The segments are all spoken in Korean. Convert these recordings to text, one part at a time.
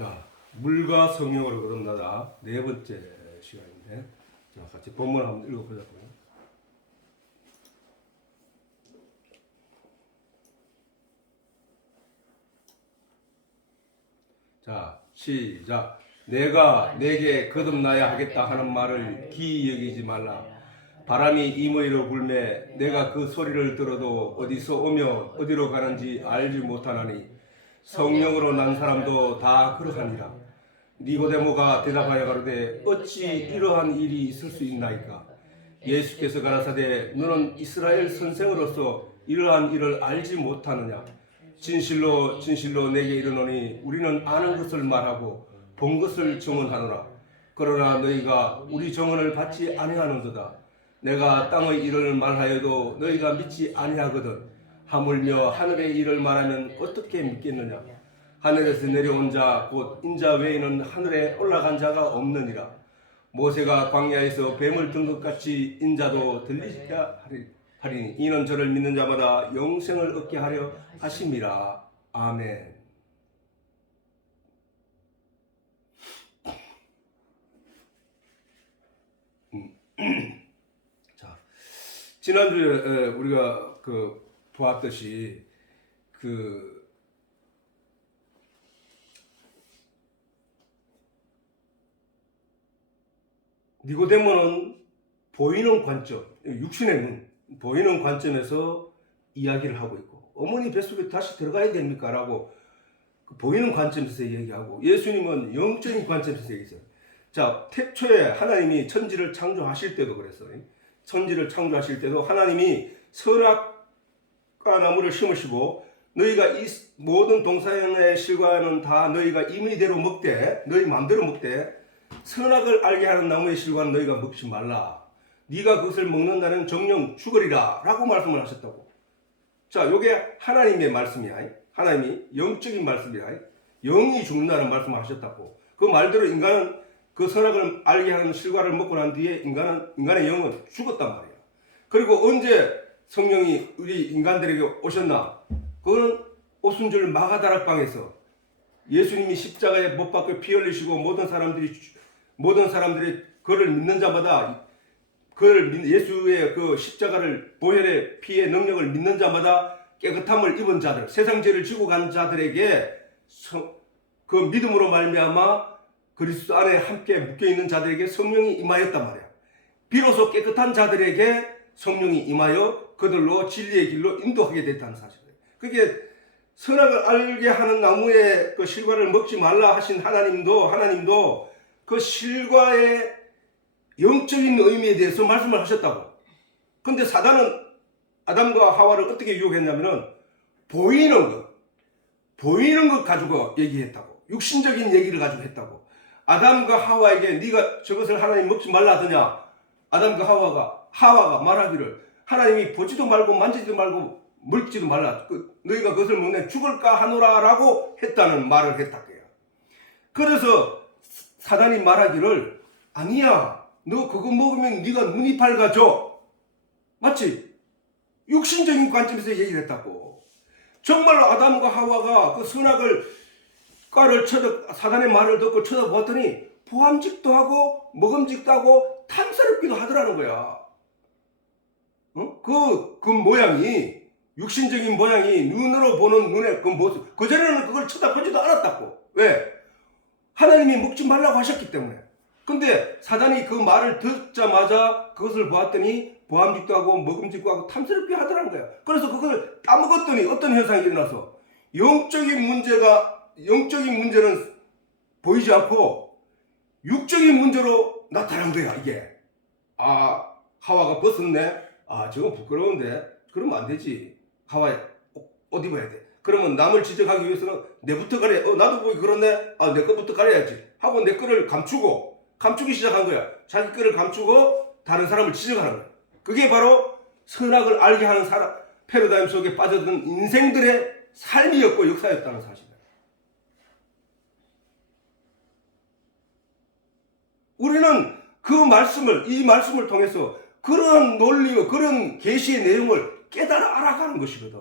자, 물과 성령으로 거듭나다 네 번째 시간인데, 자, 같이 본문 한번 읽어보자고요. 자, 시작. 내가 내게 거듭나야 하겠다 하는 말을 기이 여기지 말라. 바람이 이모이로 불매 내가 그 소리를 들어도 어디서 오며 어디로 가는지 알지 못하나니 성령으로 난 사람도 다 그러하니라. 니고데모가 대답하여 가로되 어찌 이러한 일이 있을 수 있나이까. 예수께서 가라사대 너는 이스라엘 선생으로서 이러한 일을 알지 못하느냐. 진실로 진실로 내게 이르노니 우리는 아는 것을 말하고 본 것을 증언하노라. 그러나 너희가 우리 증언을 받지 아니하는도다. 내가 땅의 일을 말하여도 너희가 믿지 아니하거든. 하물며 하늘의 일을 말하면 어떻게 믿겠느냐. 하늘에서 내려온 자 곧 인자 외에는 하늘에 올라간 자가 없느니라. 모세가 광야에서 뱀을 든 것 같이 인자도 들리시야 하리니 이는 저를 믿는 자마다 영생을 얻게 하려 하심이라. 아멘. 자, 지난주에 우리가 보았듯이 니고데모는 보이는 관점, 육신의 눈, 보이는 관점에서 이야기를 하고 있고, 어머니 뱃속에 다시 들어가야 됩니까? 라고 보이는 관점에서 얘기하고, 예수님은 영적인 관점에서 얘기했어요. 자, 태초에 하나님이 천지를 창조하실 때도 그랬어요. 천지를 창조하실 때도 하나님이 선악과 나무를 심으시고, 너희가 이 모든 동산의 실과는 다 너희가 임의대로 먹되, 너희 마음대로 먹되, 선악을 알게 하는 나무의 실과는 너희가 먹지 말라. 네가 그것을 먹는 날은 정령 죽으리라 라고 말씀을 하셨다고. 자, 요게 하나님의 말씀이야. 하나님이 영적인 말씀이야. 영이 죽는다는 말씀을 하셨다고. 그 말대로 인간은 그 선악을 알게 하는 실과를 먹고 난 뒤에 인간의 영은 죽었단 말이야. 그리고 언제 성령이 우리 인간들에게 오셨나? 그거는 오순절 마가다락방에서 예수님이 십자가에 못 박혀 피 흘리시고 모든 사람들이 그를 믿는 자마다 예수의 그 십자가를 보혈의 피의 능력을 믿는 자마다 깨끗함을 입은 자들, 세상 죄를 지고 간 자들에게 그 믿음으로 말미암아 그리스도 안에 함께 묶여 있는 자들에게 성령이 임하였단 말이야. 비로소 깨끗한 자들에게 성령이 임하여 그들로 진리의 길로 인도하게 됐다는 사실이에요. 그게 선악을 알게 하는 나무의 그 실과를 먹지 말라 하신 하나님도 그 실과의 영적인 의미에 대해서 말씀을 하셨다고. 근데 사단은 아담과 하와를 어떻게 유혹했냐면은 보이는 것 가지고 얘기했다고. 육신적인 얘기를 가지고 했다고. 아담과 하와에게 네가 저것을 하나님 먹지 말라 하더냐. 아담과 하와가 말하기를 하나님이 보지도 말고 만지지도 말고 먹지도 말라. 너희가 그것을 먹으면 죽을까 하노라 라고 했다는 말을 했다고요. 그래서 사단이 말하기를 아니야. 너 그거 먹으면 네가 눈이 밝아져. 맞지? 육신적인 관점에서 얘기를 했다고. 정말로 아담과 하와가 그 선악을 과를 사단의 말을 듣고 쳐다보았더니 보암직도 하고 먹음직도 하고 탐스럽기도 하더라는 거야. 그 모양이 육신적인 모양이 눈으로 보는 눈의 그 모습 그전에는 그걸 쳐다보지도 않았다고. 왜? 하나님이 먹지 말라고 하셨기 때문에. 근데 사단이 그 말을 듣자마자 그것을 보았더니 보암직도 하고 먹음직도 하고 탐스럽게 하더라는 거야. 그래서 그걸 따먹었더니 어떤 현상이 일어나서 영적인 문제는 보이지 않고 육적인 문제로 나타난 거야. 이게 하와가 벗었네. 저건 부끄러운데 그러면 안 되지. 하와야 옷 입어야 돼. 그러면 남을 지적하기 위해서는 내부터 가려. 나도 보기 그렇네. 내 거부터 가려야지 하고 내 거를 감추기 시작한 거야. 자기 거를 감추고 다른 사람을 지적하는 거야. 그게 바로 선악을 알게 하는 패러다임 속에 빠져든 인생들의 삶이었고 역사였다는 사실이야. 우리는 이 말씀을 통해서 그런 논리와 그런 계시의 내용을 깨달아 알아가는 것이거든.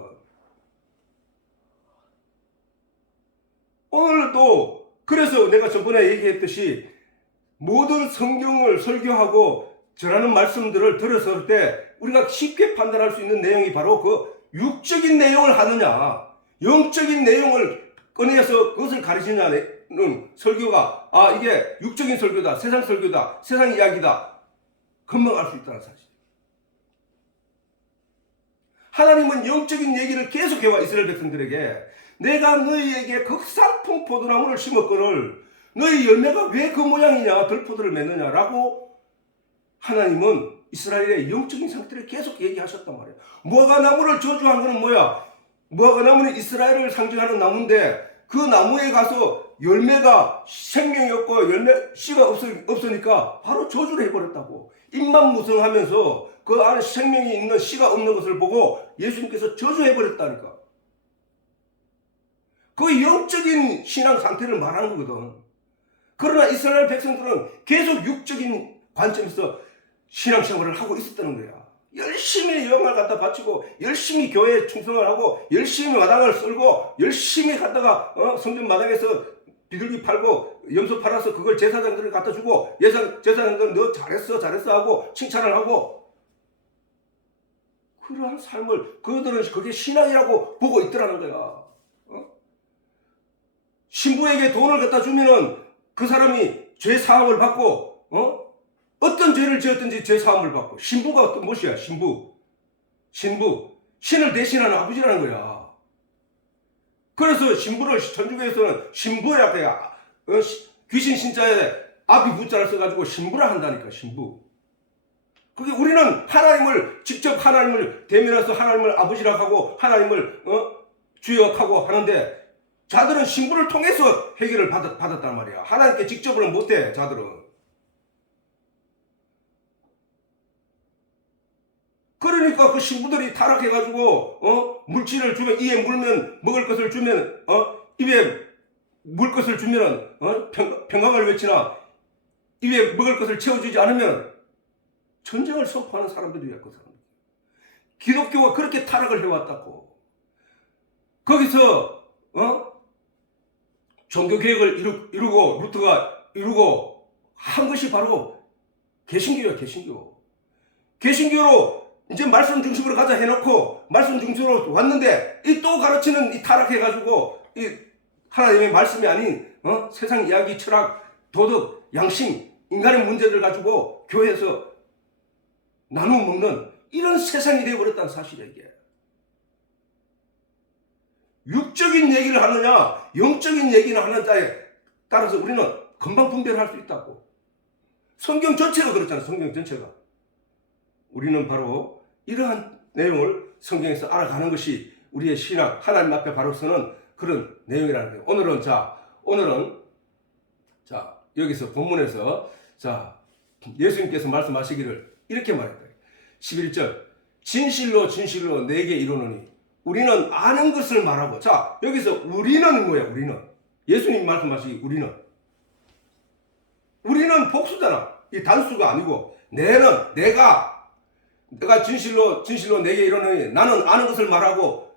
오늘도 그래서 내가 저번에 얘기했듯이 모든 성경을 설교하고 전하는 말씀들을 들었을 때 우리가 쉽게 판단할 수 있는 내용이 바로 그 육적인 내용을 하느냐, 영적인 내용을 꺼내서 그것을 가르치느냐는 설교가 이게 육적인 설교다, 세상 설교다, 세상 이야기다, 금방 알 수 있다는 사실. 하나님은 영적인 얘기를 계속 해와 이스라엘 백성들에게 내가 너희에게 극산품 포도나무를 심었거늘 너희 열매가 왜 그 모양이냐, 들포도를 맺느냐라고 하나님은 이스라엘의 영적인 상태를 계속 얘기하셨단 말이에요. 무화과 나무를 저주한 것은 뭐야? 무화과 나무는 이스라엘을 상징하는 나무인데 그 나무에 가서 열매가 생명이 없고 씨가 없으니까 바로 저주를 해버렸다고. 입만 무성하면서 그 안에 생명이 있는 씨가 없는 것을 보고 예수님께서 저주해버렸다니까. 그 영적인 신앙 상태를 말하는 거거든. 그러나 이스라엘 백성들은 계속 육적인 관점에서 신앙생활을 하고 있었다는 거야. 열심히 영을 갖다 바치고 열심히 교회에 충성을 하고 열심히 마당을 쓸고 열심히 갔다가 성전 마당에서 비둘기 팔고 염소 팔아서 그걸 제사장들을 갖다 주고 제사장들은 너 잘했어 하고 칭찬을 하고 그러한 삶을 그들은 그게 신앙이라고 보고 있더라는 거야. 신부에게 돈을 갖다 주면은 그 사람이 죄 사함을 받고 어떤 죄를 지었든지 죄 사함을 받고. 신부가 어떤 무엇이야? 신부 신을 대신하는 아버지라는 거야. 그래서 신부를 천주교에서는 신부야 그야 귀신 신자에 아비 부자를 써가지고 신부라 한다니까. 신부. 그게 우리는 하나님을 직접 하나님을 대면해서 하나님을 아버지라고 하고 하나님을 주역하고 하는데 자들은 신부를 통해서 해결을 받았단 말이야. 하나님께 직접을 못해 자들은. 그러니까 그 신부들이 타락해가지고 물질을 주면 이에 물면 먹을 것을 주면 입에 물 것을 주면 평강을 외치나 입에 먹을 것을 채워주지 않으면 전쟁을 선포하는 사람들이야. 그 사람들. 기독교가 그렇게 타락을 해왔다고. 거기서 종교개혁을 이루고 루터가 이루고 한 것이 바로 개신교야. 개신교로 이제 말씀 중심으로 가자 해놓고 말씀 중심으로 왔는데 이 또 가르치는 이 타락해가지고 이 하나님의 말씀이 아닌 세상 이야기, 철학, 도덕, 양심, 인간의 문제를 가지고 교회에서 나누어 먹는 이런 세상이 되어버렸다는 사실이야. 이게 육적인 얘기를 하느냐 영적인 얘기를 하느냐에 따라서 우리는 금방 분별할 수 있다고. 성경 전체가 그렇잖아. 성경 전체가. 우리는 바로 이러한 내용을 성경에서 알아가는 것이 우리의 신앙, 하나님 앞에 바로 서는 그런 내용이라는 거예요. 오늘은 여기서 본문에서 예수님께서 말씀하시기를 이렇게 말했다. 11절 진실로 내게 이르노니 우리는 아는 것을 말하고. 여기서 우리는 뭐야? 우리는 예수님 말씀하시기 우리는 복수잖아. 이 단수가 아니고 내가 진실로 내게 이르노니 나는 아는 것을 말하고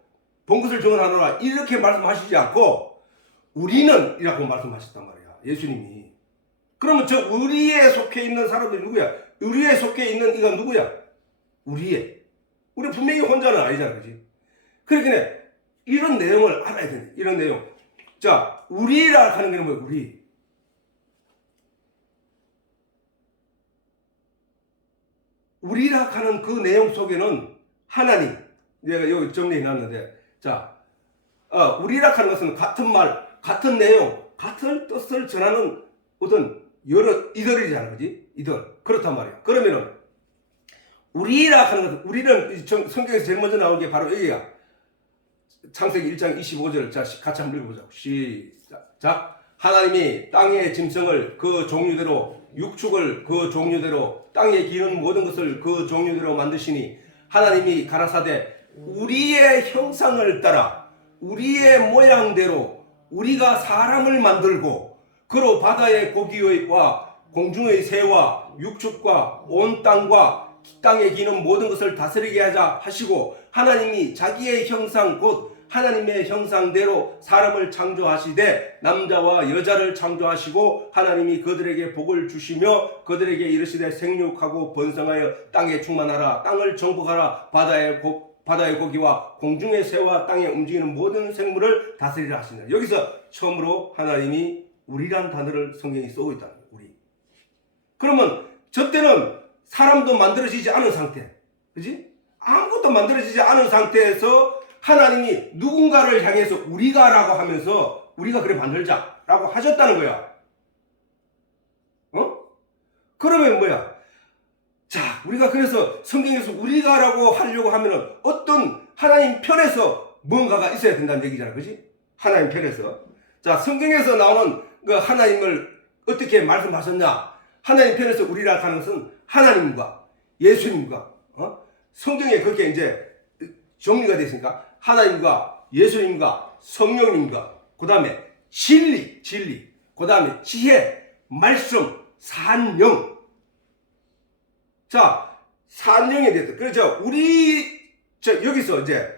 본 것을 증언하노라 이렇게 말씀하시지 않고 우리는 이라고 말씀하셨단 말이야. 예수님이. 그러면 저 우리에 속해 있는 사람들이 누구야? 우리에 속해 있는 이가 누구야? 우리 분명히 혼자는 아니잖아. 그지? 그러니까 이런 내용을 알아야 돼. 이런 내용. 우리라 하는 게 뭐야? 우리라 하는 그 내용 속에는 하나님, 내가 여기 정리해 놨는데, 우리라 하는 것은 같은 말, 같은 내용, 같은 뜻을 전하는 어떤 여러 이들이잖아. 그지? 이들. 그렇단 말이야. 그러면은, 우리라 하는 것은, 우리는 성경에서 제일 먼저 나온 게 바로 여기야. 창세기 1장 25절. 같이 한번 읽어보자고. 시작. 하나님이 땅의 짐승을 그 종류대로, 육축을 그 종류대로, 땅에 기는 모든 것을 그 종류대로 만드시니 하나님이 가라사대 우리의 형상을 따라 우리의 모양대로 우리가 사람을 만들고 그로 바다의 고기와 공중의 새와 육축과 온 땅과 땅에 기는 모든 것을 다스리게 하자 하시고 하나님이 자기의 형상 곧 하나님의 형상대로 사람을 창조하시되 남자와 여자를 창조하시고 하나님이 그들에게 복을 주시며 그들에게 이르시되 생육하고 번성하여 땅에 충만하라. 땅을 정복하라. 바다의 고기와 공중의 새와 땅에 움직이는 모든 생물을 다스리라 하시니라. 여기서 처음으로 하나님이 우리란 단어를 성경이 쓰고 있다는 거예요. 우리. 그러면 저 때는 사람도 만들어지지 않은 상태, 그지? 아무것도 만들어지지 않은 상태에서 하나님이 누군가를 향해서 우리가라고 하면서 우리가 그래 만들자라고 하셨다는 거야. 그러면 뭐야? 자, 우리가 그래서 성경에서 우리가라고 하려고 하면은 어떤 하나님 편에서 뭔가가 있어야 된다는 얘기잖아, 그지? 하나님 편에서. 자, 성경에서 나오는 그 하나님을 어떻게 말씀하셨냐? 하나님 편에서 우리라 하는 것은 하나님과 예수님과 성경에 그렇게 이제 정리가 되어 있으니까 하나님과 예수님과 성령님과 그 다음에 진리, 그 다음에 지혜, 말씀, 산영. 자, 산영에 대해서 그렇죠. 여기서 이제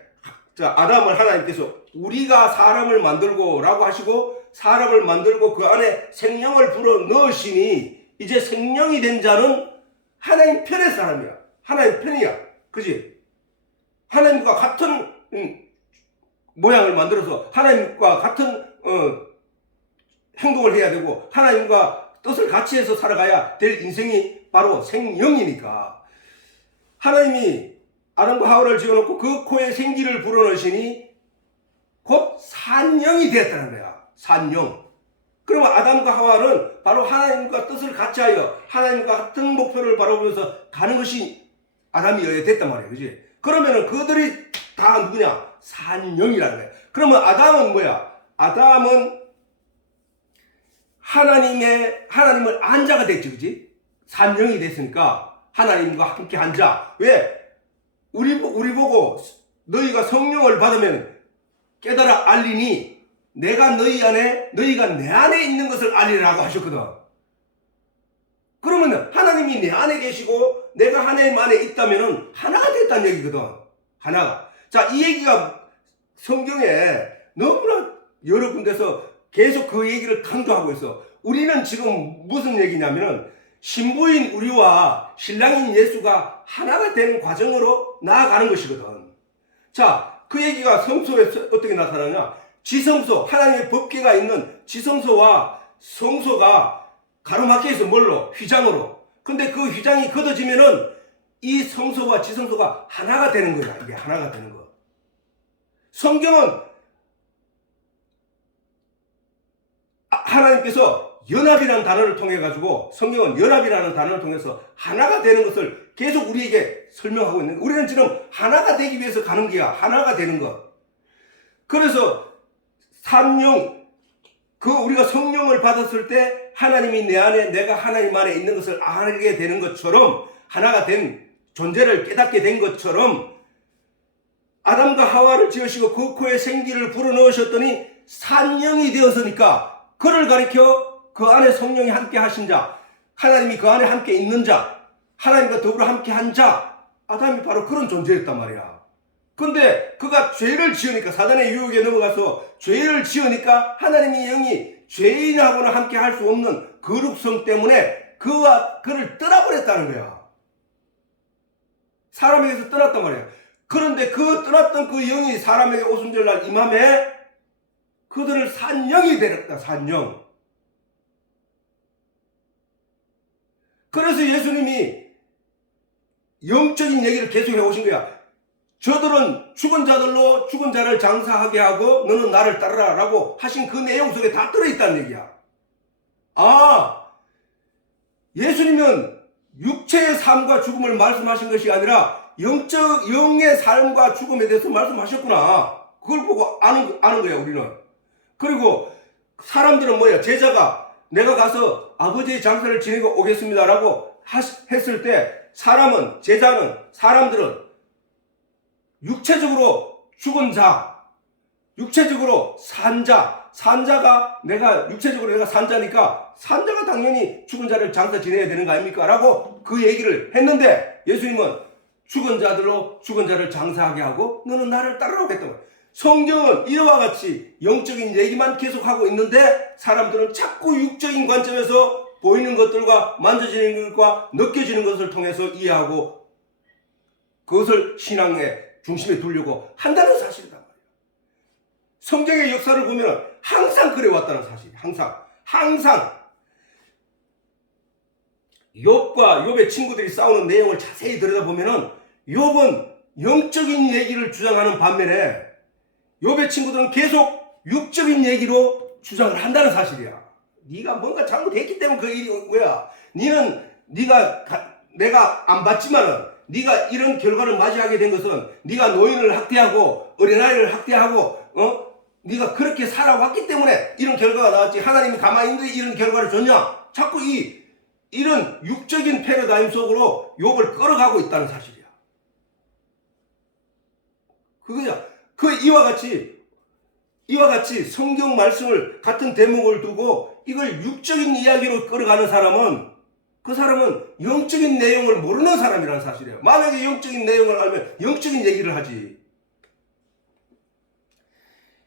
아담을 하나님께서 우리가 사람을 만들고라고 하시고 사람을 만들고 그 안에 생명을 불어 넣으시니 이제 생명이 된 자는 하나님 편의 사람이야. 하나님 편이야. 그지? 하나님과 같은 모양을 만들어서 하나님과 같은 행동을 해야 되고 하나님과 뜻을 같이 해서 살아가야 될 인생이 바로 생명이니까 하나님이 아담과 하와를 지어놓고 그 코에 생기를 불어넣으시니 곧 산영이 되었다는 거야. 산영. 그러면 아담과 하와는 바로 하나님과 뜻을 같이 하여 하나님과 같은 목표를 바라보면서 가는 것이 아담이어야 됐단 말이에요. 그지? 그러면은 그들이 다 누구냐? 산영이라는 거예요. 그러면 아담은 뭐야? 아담은 하나님을 안 자가 됐지, 그지? 산영이 됐으니까 하나님과 함께 한 자. 왜? 우리 보고 너희가 성령을 받으면 깨달아 알리니 내가 너희가 내 안에 있는 것을 알리라고 하셨거든. 그러면 하나님이 내 안에 계시고 내가 하나님 안에 있다면 하나가 됐다는 얘기거든. 하나가. 자, 이 얘기가 성경에 너무나 여러 군데서 계속 그 얘기를 강조하고 있어. 우리는 지금 무슨 얘기냐면은 신부인 우리와 신랑인 예수가 하나가 되는 과정으로 나아가는 것이거든. 자, 그 얘기가 성소에 어떻게 나타나냐? 지성소, 하나님의 법궤가 있는 지성소와 성소가 가로막혀 있어. 뭘로? 휘장으로. 근데 그 휘장이 걷어지면은 이 성소와 지성소가 하나가 되는 거야. 이게 하나가 되는 거. 성경은 하나님께서 연합이라는 단어를 통해 가지고 성경은 연합이라는 단어를 통해서 하나가 되는 것을 계속 우리에게 설명하고 있는 거야. 우리는 지금 하나가 되기 위해서 가는 거야. 하나가 되는 거. 그래서 산영, 우리가 성령을 받았을 때 하나님이 내 안에 내가 하나님 안에 있는 것을 알게 되는 것처럼 하나가 된 존재를 깨닫게 된 것처럼 아담과 하와를 지으시고 그 코에 생기를 불어넣으셨더니 산영이 되었으니까 그를 가리켜 그 안에 성령이 함께 하신 자, 하나님이 그 안에 함께 있는 자, 하나님과 더불어 함께 한 자, 아담이 바로 그런 존재였단 말이야. 근데 그가 죄를 지으니까 사단의 유혹에 넘어가서 죄를 지으니까 하나님의 영이 죄인하고는 함께 할 수 없는 거룩성 때문에 그를 떠나버렸다는 거야. 사람에게서 떠났단 말이야. 그런데 떠났던 그 영이 사람에게 오순절날 임함에 그들을 산영이 되었다. 산영. 그래서 예수님이 영적인 얘기를 계속 해오신 거야. 저들은 죽은 자들로 죽은 자를 장사하게 하고 너는 나를 따르라 라고 하신 그 내용 속에 다 들어있다는 얘기야. 예수님은 육체의 삶과 죽음을 말씀하신 것이 아니라 영의 삶과 죽음에 대해서 말씀하셨구나. 그걸 보고 아는 거야, 우리는. 그리고 사람들은 뭐야? 제자가 내가 가서 아버지의 장사를 지내고 오겠습니다 라고 했을 때 사람들은 육체적으로 죽은 자, 육체적으로 산자가 육체적으로 내가 산자니까 산자가 당연히 죽은 자를 장사 지내야 되는 거 아닙니까? 라고 그 얘기를 했는데 예수님은 죽은 자들로 죽은 자를 장사하게 하고 너는 나를 따르라고 했던 거야. 성경은 이와 같이 영적인 얘기만 계속하고 있는데 사람들은 자꾸 육적인 관점에서 보이는 것들과 만져지는 것과 느껴지는 것을 통해서 이해하고 그것을 신앙의 중심에 두려고 한다는 사실이다 말이에요. 성경의 역사를 보면 항상 그래왔다는 사실이에요. 항상 욥과 욥의 친구들이 싸우는 내용을 자세히 들여다보면 욥은 영적인 얘기를 주장하는 반면에 욥의 친구들은 계속 육적인 얘기로 주장을 한다는 사실이야. 네가 뭔가 잘못했기 때문에 그 일이 온 거야. 내가 안 봤지만은 네가 이런 결과를 맞이하게 된 것은 네가 노인을 학대하고 어린아이를 학대하고 네가 그렇게 살아왔기 때문에 이런 결과가 나왔지. 하나님이 가만히 있는데 이런 결과를 줬냐? 자꾸 이런 육적인 패러다임 속으로 욥을 끌어가고 있다는 사실이야. 그거야. 이와 같이 성경 말씀을 같은 대목을 두고 이걸 육적인 이야기로 끌어가는 사람은 그 사람은 영적인 내용을 모르는 사람이라는 사실이에요. 만약에 영적인 내용을 알면 영적인 얘기를 하지.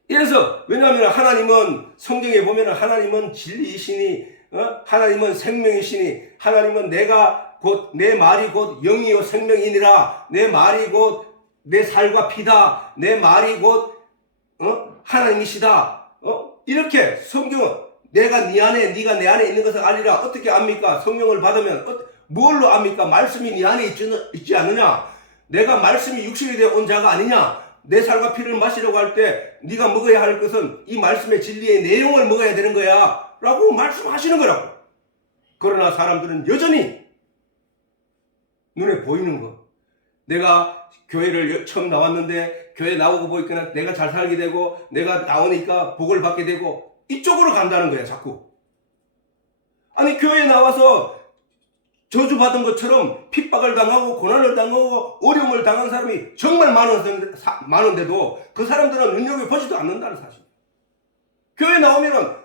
이래서 왜냐하면 하나님은 성경에 보면 하나님은 진리이시니 하나님은 생명이시니 하나님은 내가 곧 내 말이 곧 영이요 생명이니라. 내 말이 곧 내 살과 피다. 내 말이 곧 하나님이시다. 이렇게 성경은 내가 네 안에 네가 내 안에 있는 것을 알리라. 어떻게 압니까? 성령을 받으면 뭘로 압니까? 말씀이 네 안에 있지 않느냐? 내가 말씀이 육신이 되어 온 자가 아니냐? 내 살과 피를 마시려고 할 때 네가 먹어야 할 것은 이 말씀의 진리의 내용을 먹어야 되는 거야 라고 말씀하시는 거라고. 그러나 사람들은 여전히 눈에 보이는 거, 내가 교회를 처음 나왔는데 교회 나오고 보니까 내가 잘 살게 되고 내가 나오니까 복을 받게 되고 이쪽으로 간다는 거야 자꾸. 아니 교회에 나와서 저주받은 것처럼 핍박을 당하고 고난을 당하고 어려움을 당한 사람이 정말 많은데도 그 사람들은 눈여겨보지도 않는다는 사실. 교회 나오면은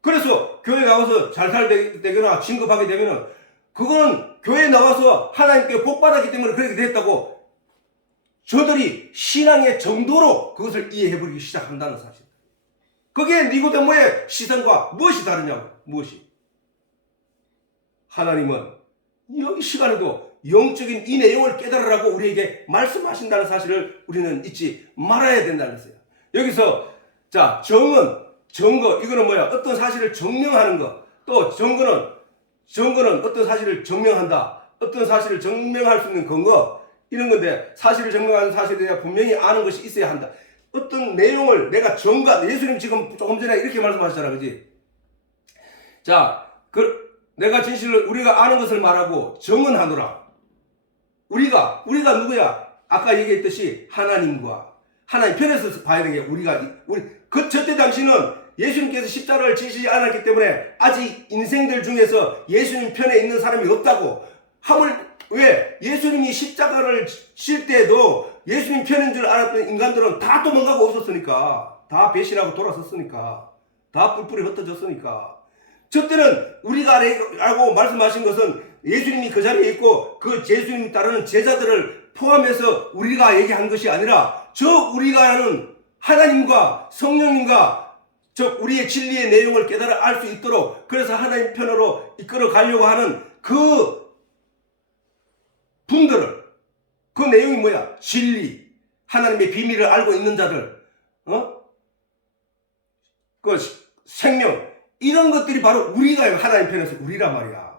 그래서 교회 나와서 잘 살되거나 진급하게 되면은 그거는 교회 나와서 하나님께 복 받았기 때문에 그렇게 됐다고 저들이 신앙의 정도로 그것을 이해해버리기 시작한다는 사실. 그게 니고데모의 시선과 무엇이 다르냐고. 무엇이? 하나님은 이 시간에도 영적인 이 내용을 깨달으라고 우리에게 말씀하신다는 사실을 우리는 잊지 말아야 된다는 거예요. 여기서 자 증거 이거는 뭐야? 어떤 사실을 증명하는 거. 또 증거는 어떤 사실을 증명한다. 어떤 사실을 증명할 수 있는 근거 이런 건데 사실을 증명하는 사실에 대해 분명히 아는 것이 있어야 한다. 어떤 내용을 내가 예수님 지금 조금 전에 이렇게 말씀하셨잖아, 그지? 자, 내가 진실을 우리가 아는 것을 말하고 증언하노라. 우리가 누구야? 아까 얘기했듯이 하나님 편에서 봐야 되는 게 저때 당시는 예수님께서 십자가를 지시지 않았기 때문에 아직 인생들 중에서 예수님 편에 있는 사람이 없다고. 왜? 예수님이 십자가를 실 때에도 예수님 편인 줄 알았던 인간들은 다 도망가고 없었으니까. 다 배신하고 돌아섰으니까. 다 뿔뿔이 흩어졌으니까. 저 때는 우리가 알고 말씀하신 것은 예수님이 그 자리에 있고 그 예수님 따르는 제자들을 포함해서 우리가 얘기한 것이 아니라 우리가 아는 하나님과 성령님과 우리의 진리의 내용을 깨달아 알 수 있도록 그래서 하나님 편으로 이끌어 가려고 하는 그 분들을 그 내용이 뭐야? 진리, 하나님의 비밀을 알고 있는 자들, 그 생명 이런 것들이 바로 우리가 하나님 편에서 우리란 말이야.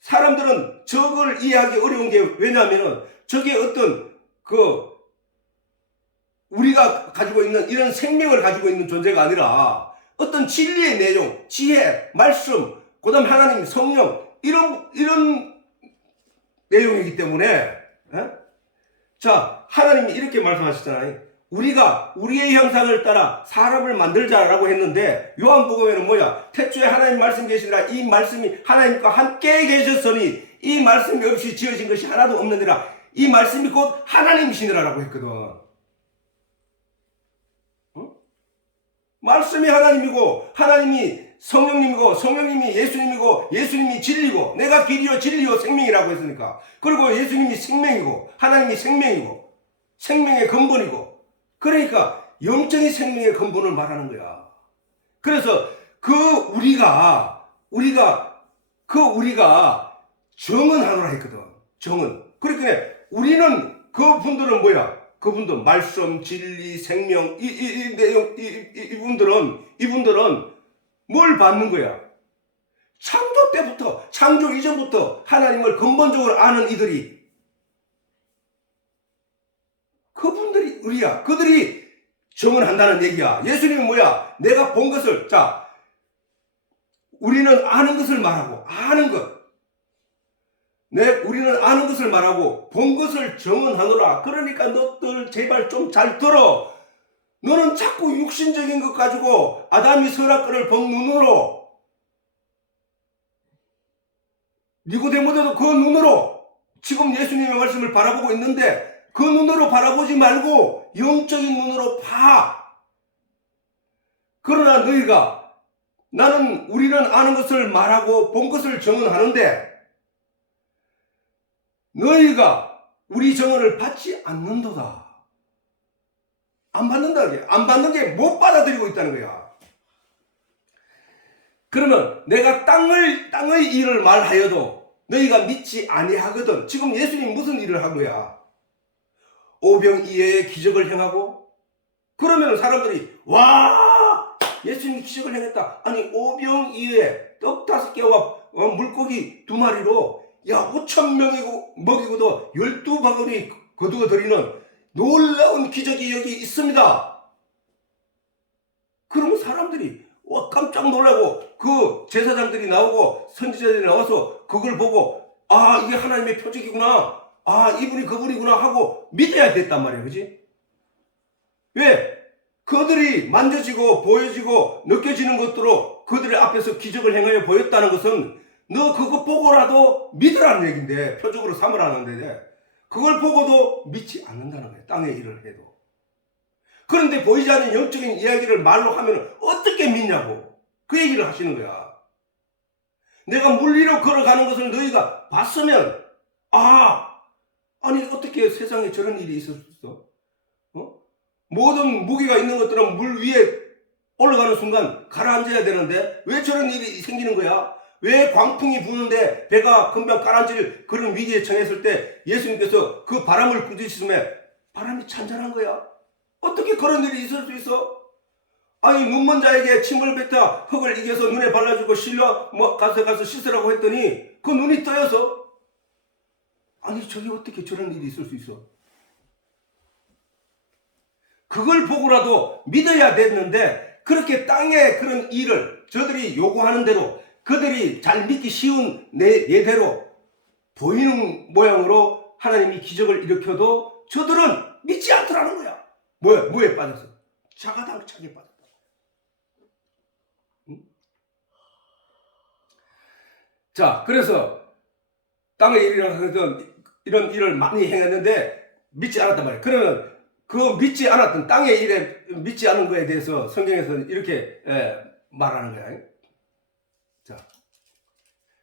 사람들은 저걸 이해하기 어려운 게 왜냐하면은 저게 어떤 우리가 가지고 있는 이런 생명을 가지고 있는 존재가 아니라 어떤 진리의 내용, 지혜, 말씀, 그 다음 하나님, 성령 이런 내용이기 때문에 자 하나님이 이렇게 말씀하셨잖아요. 우리가 우리의 형상을 따라 사람을 만들자라고 했는데 요한복음에는 뭐야? 태초에 하나님 말씀 계시니라. 이 말씀이 하나님과 함께 계셨으니 이 말씀이 없이 지어진 것이 하나도 없느니라. 이 말씀이 곧 하나님이시니라라고 했거든. 말씀이 하나님이고 하나님이 성령님이고 성령님이 예수님이고 예수님이 진리고 내가 길이요 진리요 생명이라고 했으니까. 그리고 예수님이 생명이고 하나님이 생명이고 생명의 근본이고, 그러니까 영적인 생명의 근본을 말하는 거야. 그래서 우리가 정언하노라 했거든. 정언. 그러니까 우리는 그분들은 뭐야? 그분들 말씀, 진리, 생명 이 내용 이분들은 뭘 받는 거야? 창조 때부터, 창조 이전부터 하나님을 근본적으로 아는 이들이, 그분들이 우리야. 그들이 정언한다는 얘기야. 예수님은 뭐야? 내가 본 것을, 자, 우리는 아는 것을 말하고, 아는 것. 우리는 아는 것을 말하고, 본 것을 정언하노라. 그러니까 너들 제발 좀 잘 들어. 너는 자꾸 육신적인 것 가지고 아담이 선악과를 본 눈으로, 니고데모데도 그 눈으로 지금 예수님의 말씀을 바라보고 있는데, 그 눈으로 바라보지 말고 영적인 눈으로 봐. 그러나 우리는 아는 것을 말하고 본 것을 정언하는데, 너희가 우리 정언을 받지 않는도다. 안 받는다는 게, 안 받는 게 못 받아들이고 있다는 거야. 그러면 내가 땅의 일을 말하여도 너희가 믿지 아니하거든. 지금 예수님 무슨 일을 한 거야? 오병이어의 기적을 행하고, 그러면 사람들이 와, 예수님이 기적을 행했다. 아니, 오병이어에 떡 5개와 물고기 2마리로 야 5,000명이고 먹이고도 12바구니 거두어들이는 놀라운 기적이 여기 있습니다. 그러면 사람들이 와 깜짝 놀라고, 그 제사장들이 나오고 선지자들이 나와서 그걸 보고 아, 이게 하나님의 표적이구나, 아, 이분이 그분이구나 하고 믿어야 됐단 말이야. 그지? 왜? 그들이 만져지고 보여지고 느껴지는 것들로 그들의 앞에서 기적을 행하여 보였다는 것은 너 그거 보고라도 믿으라는 얘기인데, 표적으로 삼으라는데, 그걸 보고도 믿지 않는다는 거예요. 땅의 일을 해도. 그런데 보이지 않는 영적인 이야기를 말로 하면 어떻게 믿냐고 그 얘기를 하시는 거야. 내가 물 위로 걸어가는 것을 너희가 봤으면, 아니 어떻게 세상에 저런 일이 있을 수 있어? 모든 무게가 있는 것들은 물 위에 올라가는 순간 가라앉아야 되는데 왜 저런 일이 생기는 거야? 왜 광풍이 부는데 배가 금방 가라앉을 그런 위기에 처했을 때 예수님께서 그 바람을 부딪히심에 바람이 잔잔한 거야? 어떻게 그런 일이 있을 수 있어? 아니, 눈먼 자에게 침을 뱉어 흙을 이겨서 눈에 발라주고 실러 가서 씻으라고 했더니 그 눈이 떠여서, 아니 저게 어떻게 저런 일이 있을 수 있어? 그걸 보고라도 믿어야 됐는데, 그렇게 땅의 그런 일을 저들이 요구하는 대로, 그들이 잘 믿기 쉬운 예대로 보이는 모양으로 하나님이 기적을 일으켜도 저들은 믿지 않더라는 거야. 뭐에 빠져서? 자가당착에 빠졌다. 응? 자, 그래서 땅의 일이라는 이런 일을 많이 행했는데 믿지 않았단 말이야. 그러면 그 믿지 않았던 땅의 일에 믿지 않은 거에 대해서 성경에서는 이렇게 말하는 거야.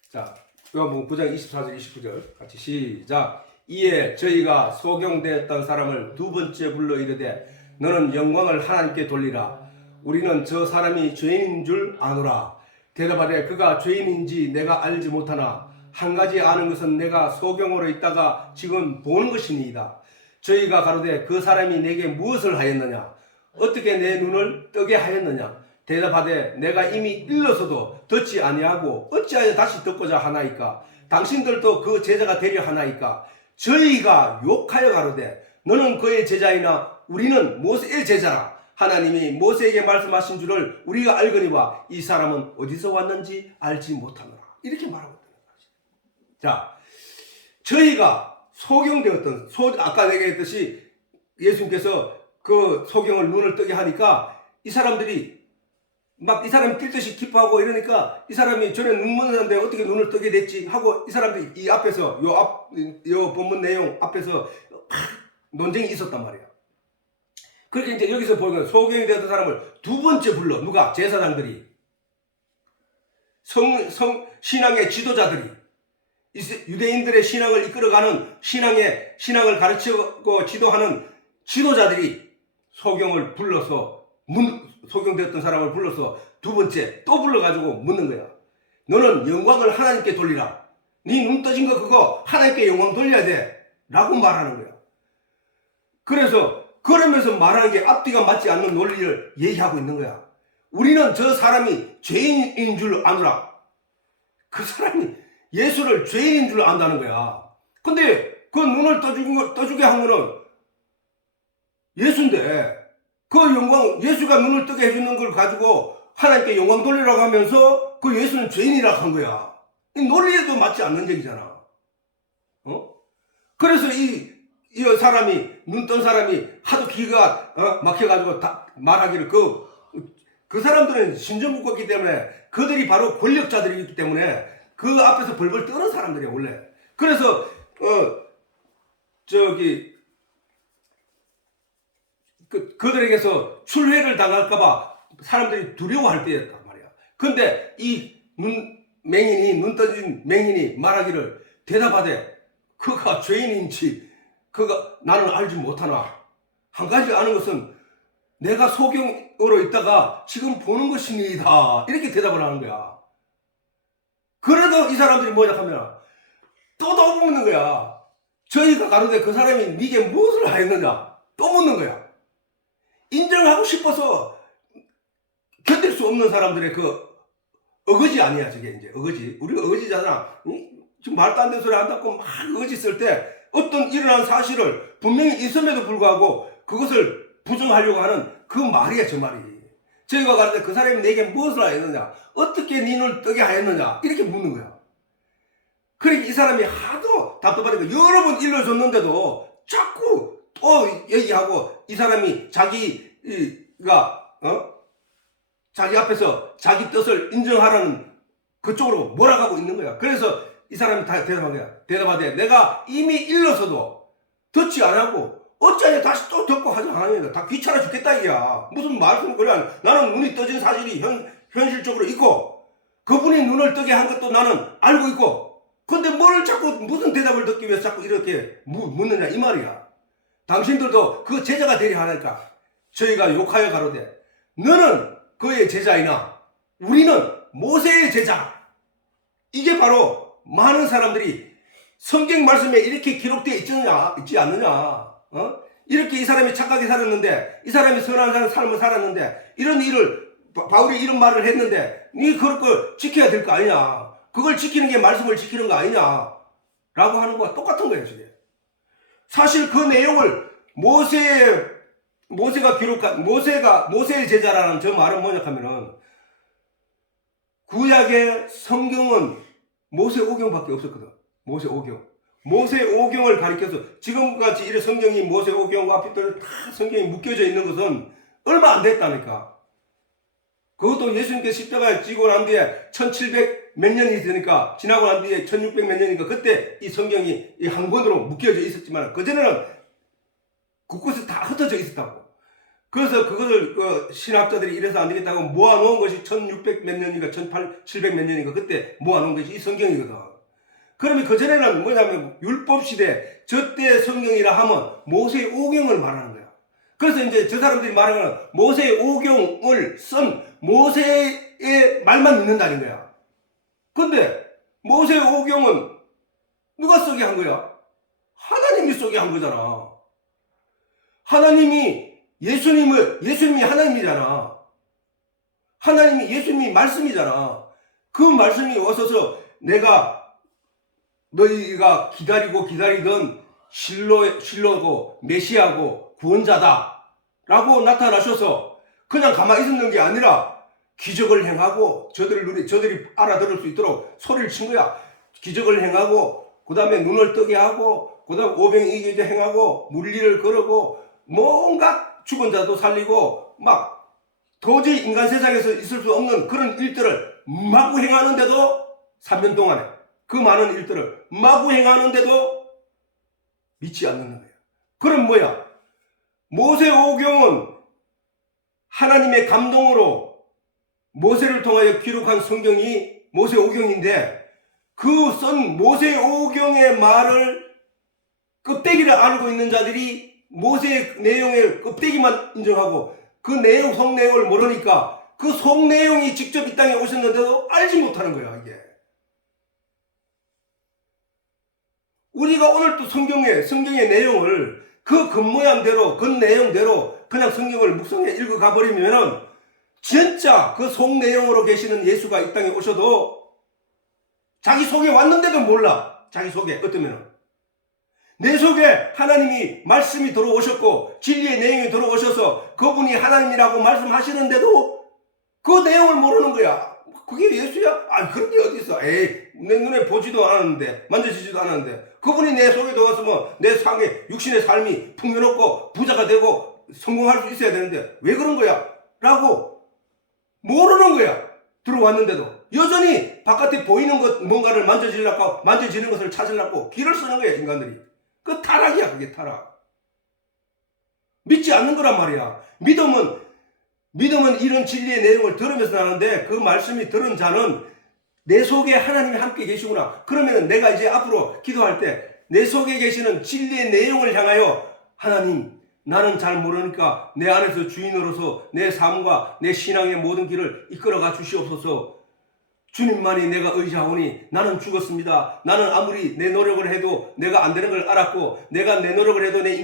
자, 요한복음 9장 24절 29절 같이 시작. 이에 저희가 소경되었던 사람을 두 번째 불러 이르되 너는 영광을 하나님께 돌리라. 우리는 저 사람이 죄인인 줄 아노라. 대답하되 그가 죄인인지 내가 알지 못하나 한 가지 아는 것은 내가 소경으로 있다가 지금 보는 것이니이다. 저희가 가로되 그 사람이 내게 무엇을 하였느냐? 어떻게 내 눈을 뜨게 하였느냐? 대답하되 내가 이미 일러서도 듣지 아니하고 어찌하여 다시 듣고자 하나이까? 당신들도 그 제자가 되려 하나이까? 저희가 욕하여 가로되 너는 그의 제자이나 우리는 모세의 제자라. 하나님이 모세에게 말씀하신 줄을 우리가 알거니와 이 사람은 어디서 왔는지 알지 못하노라. 이렇게 말하고 있다는 거지. 자, 저희가 소경되었던, 아까 내가 했듯이 예수님께서 그 소경을 눈을 뜨게 하니까 이 사람들이 막 이 사람이 뛸 듯이 기뻐하고 이러니까 이 사람이 전에 눈 못 뜨는데 어떻게 눈을 뜨게 됐지 하고 이 사람들이 이 앞에서 요 본문 내용 앞에서 논쟁이 있었단 말이야. 그렇게 이제 여기서 보면 소경이 되었던 사람을 두 번째 불러. 누가? 제사장들이, 신앙의 지도자들이, 유대인들의 신앙을 이끌어가는 신앙을 가르치고 지도하는 지도자들이 소경을 불러서 소경되었던 사람을 불러서 두 번째 또 불러가지고 묻는 거야. 너는 영광을 하나님께 돌리라. 네 눈 떠진 거 그거 하나님께 영광 돌려야 돼. 라고 말하는 거야. 그래서 그러면서 말하는 게 앞뒤가 맞지 않는 논리를 얘기하고 있는 거야. 우리는 저 사람이 죄인인 줄 아노라. 그 사람이 예수를 죄인인 줄 안다는 거야. 근데 그 눈을 떠주게 한 거는 예수인데 그 영광, 예수가 눈을 뜨게 해주는 걸 가지고 하나님께 영광 돌리라고 하면서 그 예수는 죄인이라고 한 거야. 이 논리에도 맞지 않는 얘기잖아. 그래서 이 사람이, 눈 뜬 사람이 하도 기가 막혀가지고 다 말하기를 그 사람들은 신전 묶었기 때문에 그들이 바로 권력자들이기 때문에 그 앞에서 벌벌 떠는 사람들이야, 원래. 그래서, 그들에게서 출회를 당할까봐 사람들이 두려워할 때였단 말이야. 근데 이 눈 떠진 맹인이 말하기를 대답하되 그가 죄인인지 그가 나는 알지 못하나 한 가지 아는 것은 내가 소경으로 있다가 지금 보는 것이니이다. 이렇게 대답을 하는 거야. 그래도 이 사람들이 뭐냐 하면 또 묻는 거야. 저희가 가로되 그 사람이 네게 무엇을 하였느냐 또 묻는 거야. 인정하고 싶어서 견딜 수 없는 사람들의 그 어거지 아니야, 저게 이제 어거지. 우리가 어거지잖아. 지금 말도 안 되는 소리 한다고 막 어거지 쓸 때 어떤 일어난 사실을 분명히 있음에도 불구하고 그것을 부정하려고 하는 그 말이야, 저 말이. 저희가 가는데 그 사람이 내게 무엇을 하였느냐, 어떻게 네 눈을 뜨게 하였느냐 이렇게 묻는 거야. 그러니까 이 사람이 하도 답답하니까 여러 번 일러줬는데도 자꾸 또 얘기하고 이 사람이 자기가 자기 앞에서 자기 뜻을 인정하라는 그쪽으로 몰아가고 있는 거야. 그래서 이 사람이 다 대답한 거야. 대답하되 내가 이미 일러서도 듣지 안 하고 어쩌냐 다시 또 듣고 하지 않으니까 다 귀찮아 죽겠다 이야. 무슨 말씀 그래. 나는 눈이 떠진 사실이 현실적으로 있고 그분이 눈을 뜨게 한 것도 나는 알고 있고 근데 뭘 자꾸 무슨 대답을 듣기 위해서 자꾸 이렇게 묻느냐 이 말이야. 당신들도 그 제자가 되려 하니까 저희가 욕하여 가로되 너는 그의 제자이나 우리는 모세의 제자. 이게 바로 많은 사람들이 성경 말씀에 이렇게 기록되어 있지 않느냐. 이렇게 이 사람이 착하게 살았는데 이 사람이 선한 삶을 살았는데 이런 일을 바울이 이런 말을 했는데 네 그럴 걸 지켜야 될 거 아니냐. 그걸 지키는 게 말씀을 지키는 거 아니냐 라고 하는 거와 똑같은 거예요. 저게. 사실 그 내용을 모세가 기록한 모세의 제자라는 저 말은 뭐냐 하면은 구약의 성경은 모세 오경밖에 없었거든. 모세 오경. 모세 오경을 가리켜서 지금같이 이런 성경이 모세 오경과 핏들 다 성경이 묶여져 있는 것은 얼마 안 됐다니까. 그것도 예수님께서 십자가에 지고 난 뒤에 1700 몇 년이 되니까 지나고 난 뒤에 1600 몇 년이니까 그때 이 성경이 이 한 권으로 묶여져 있었지만 그전에는 곳곳에 다 흩어져 있었다고. 그래서 그것을 신학자들이 이래서 안 되겠다고 모아놓은 것이 1600 몇 년인가 1700 몇 년인가 그때 모아놓은 것이 이 성경이거든. 그러면 그전에는 뭐냐면 율법시대 저때 성경이라 하면 모세의 오경을 말하는 거야. 그래서 이제 저 사람들이 말하는 모세의 오경을 쓴 모세의 말만 믿는다는 거야. 근데 모세의 오경은 누가 쓰게 한 거야? 하나님이 쓰게 한 거잖아. 하나님이 예수님이 하나님이잖아. 하나님이 예수님이 말씀이잖아. 그 말씀이 오셔서 너희가 기다리고 기다리던 실로고 메시아고 구원자다 라고 나타나셔서 그냥 가만히 있었는 게 아니라 기적을 행하고 저들이 알아들을 수 있도록 소리를 친 거야. 기적을 행하고 그 다음에 눈을 뜨게 하고 그 다음에 오병이어제 행하고 물리를 걸고 뭔가 죽은 자도 살리고 막 도저히 인간 세상에서 있을 수 없는 그런 일들을 마구 행하는데도 3년 동안에 그 많은 일들을 마구 행하는데도 믿지 않는 거예요. 그럼 뭐야? 모세오경은 하나님의 감동으로 모세를 통하여 기록한 성경이 모세오경인데 그 쓴 모세오경의 말을 껍데기를 알고 있는 자들이 모세의 내용의 껍데기만 인정하고 그 내용, 속 내용을 모르니까 그 속 내용이 직접 이 땅에 오셨는데도 알지 못하는 거야, 이게. 우리가 오늘 또 성경의 내용을 그 겉모양대로, 그 내용대로 그냥 성경을 묵상해 읽어가 버리면은 진짜 그 속 내용으로 계시는 예수가 이 땅에 오셔도 자기 속에 왔는데도 몰라. 자기 속에 어떠면은 내 속에 하나님이 말씀이 들어오셨고 진리의 내용이 들어오셔서 그분이 하나님이라고 말씀하시는데도 그 내용을 모르는 거야. 그게 예수야? 아니 그런 게 어디 있어? 에이, 내 눈에 보지도 않았는데 만져지지도 않았는데 그분이 내 속에 들어왔으면 내 상에 육신의 삶이 풍요롭고 부자가 되고 성공할 수 있어야 되는데 왜 그런 거야? 라고 모르는 거야. 들어왔는데도 여전히 바깥에 보이는 것 뭔가를 만져지려고 만져지는 것을 찾으려고 길을 쓰는 거야, 인간들이. 그 타락이야. 그게 타락. 믿지 않는 거란 말이야. 믿음은 이런 진리의 내용을 들으면서 나는데 그 말씀이 들은 자는 내 속에 하나님이 함께 계시구나. 그러면 내가 이제 앞으로 기도할 때 내 속에 계시는 진리의 내용을 향하여 하나님, 나는 잘 모르니까 내 안에서 주인으로서 내 삶과 내 신앙의 모든 길을 이끌어가 주시옵소서. 주님만이 내가 의지하오니 나는 죽었습니다. 나는 아무리 내 노력을 해도 내가 안 되는 걸 알았고 내가 내 노력을 해도 내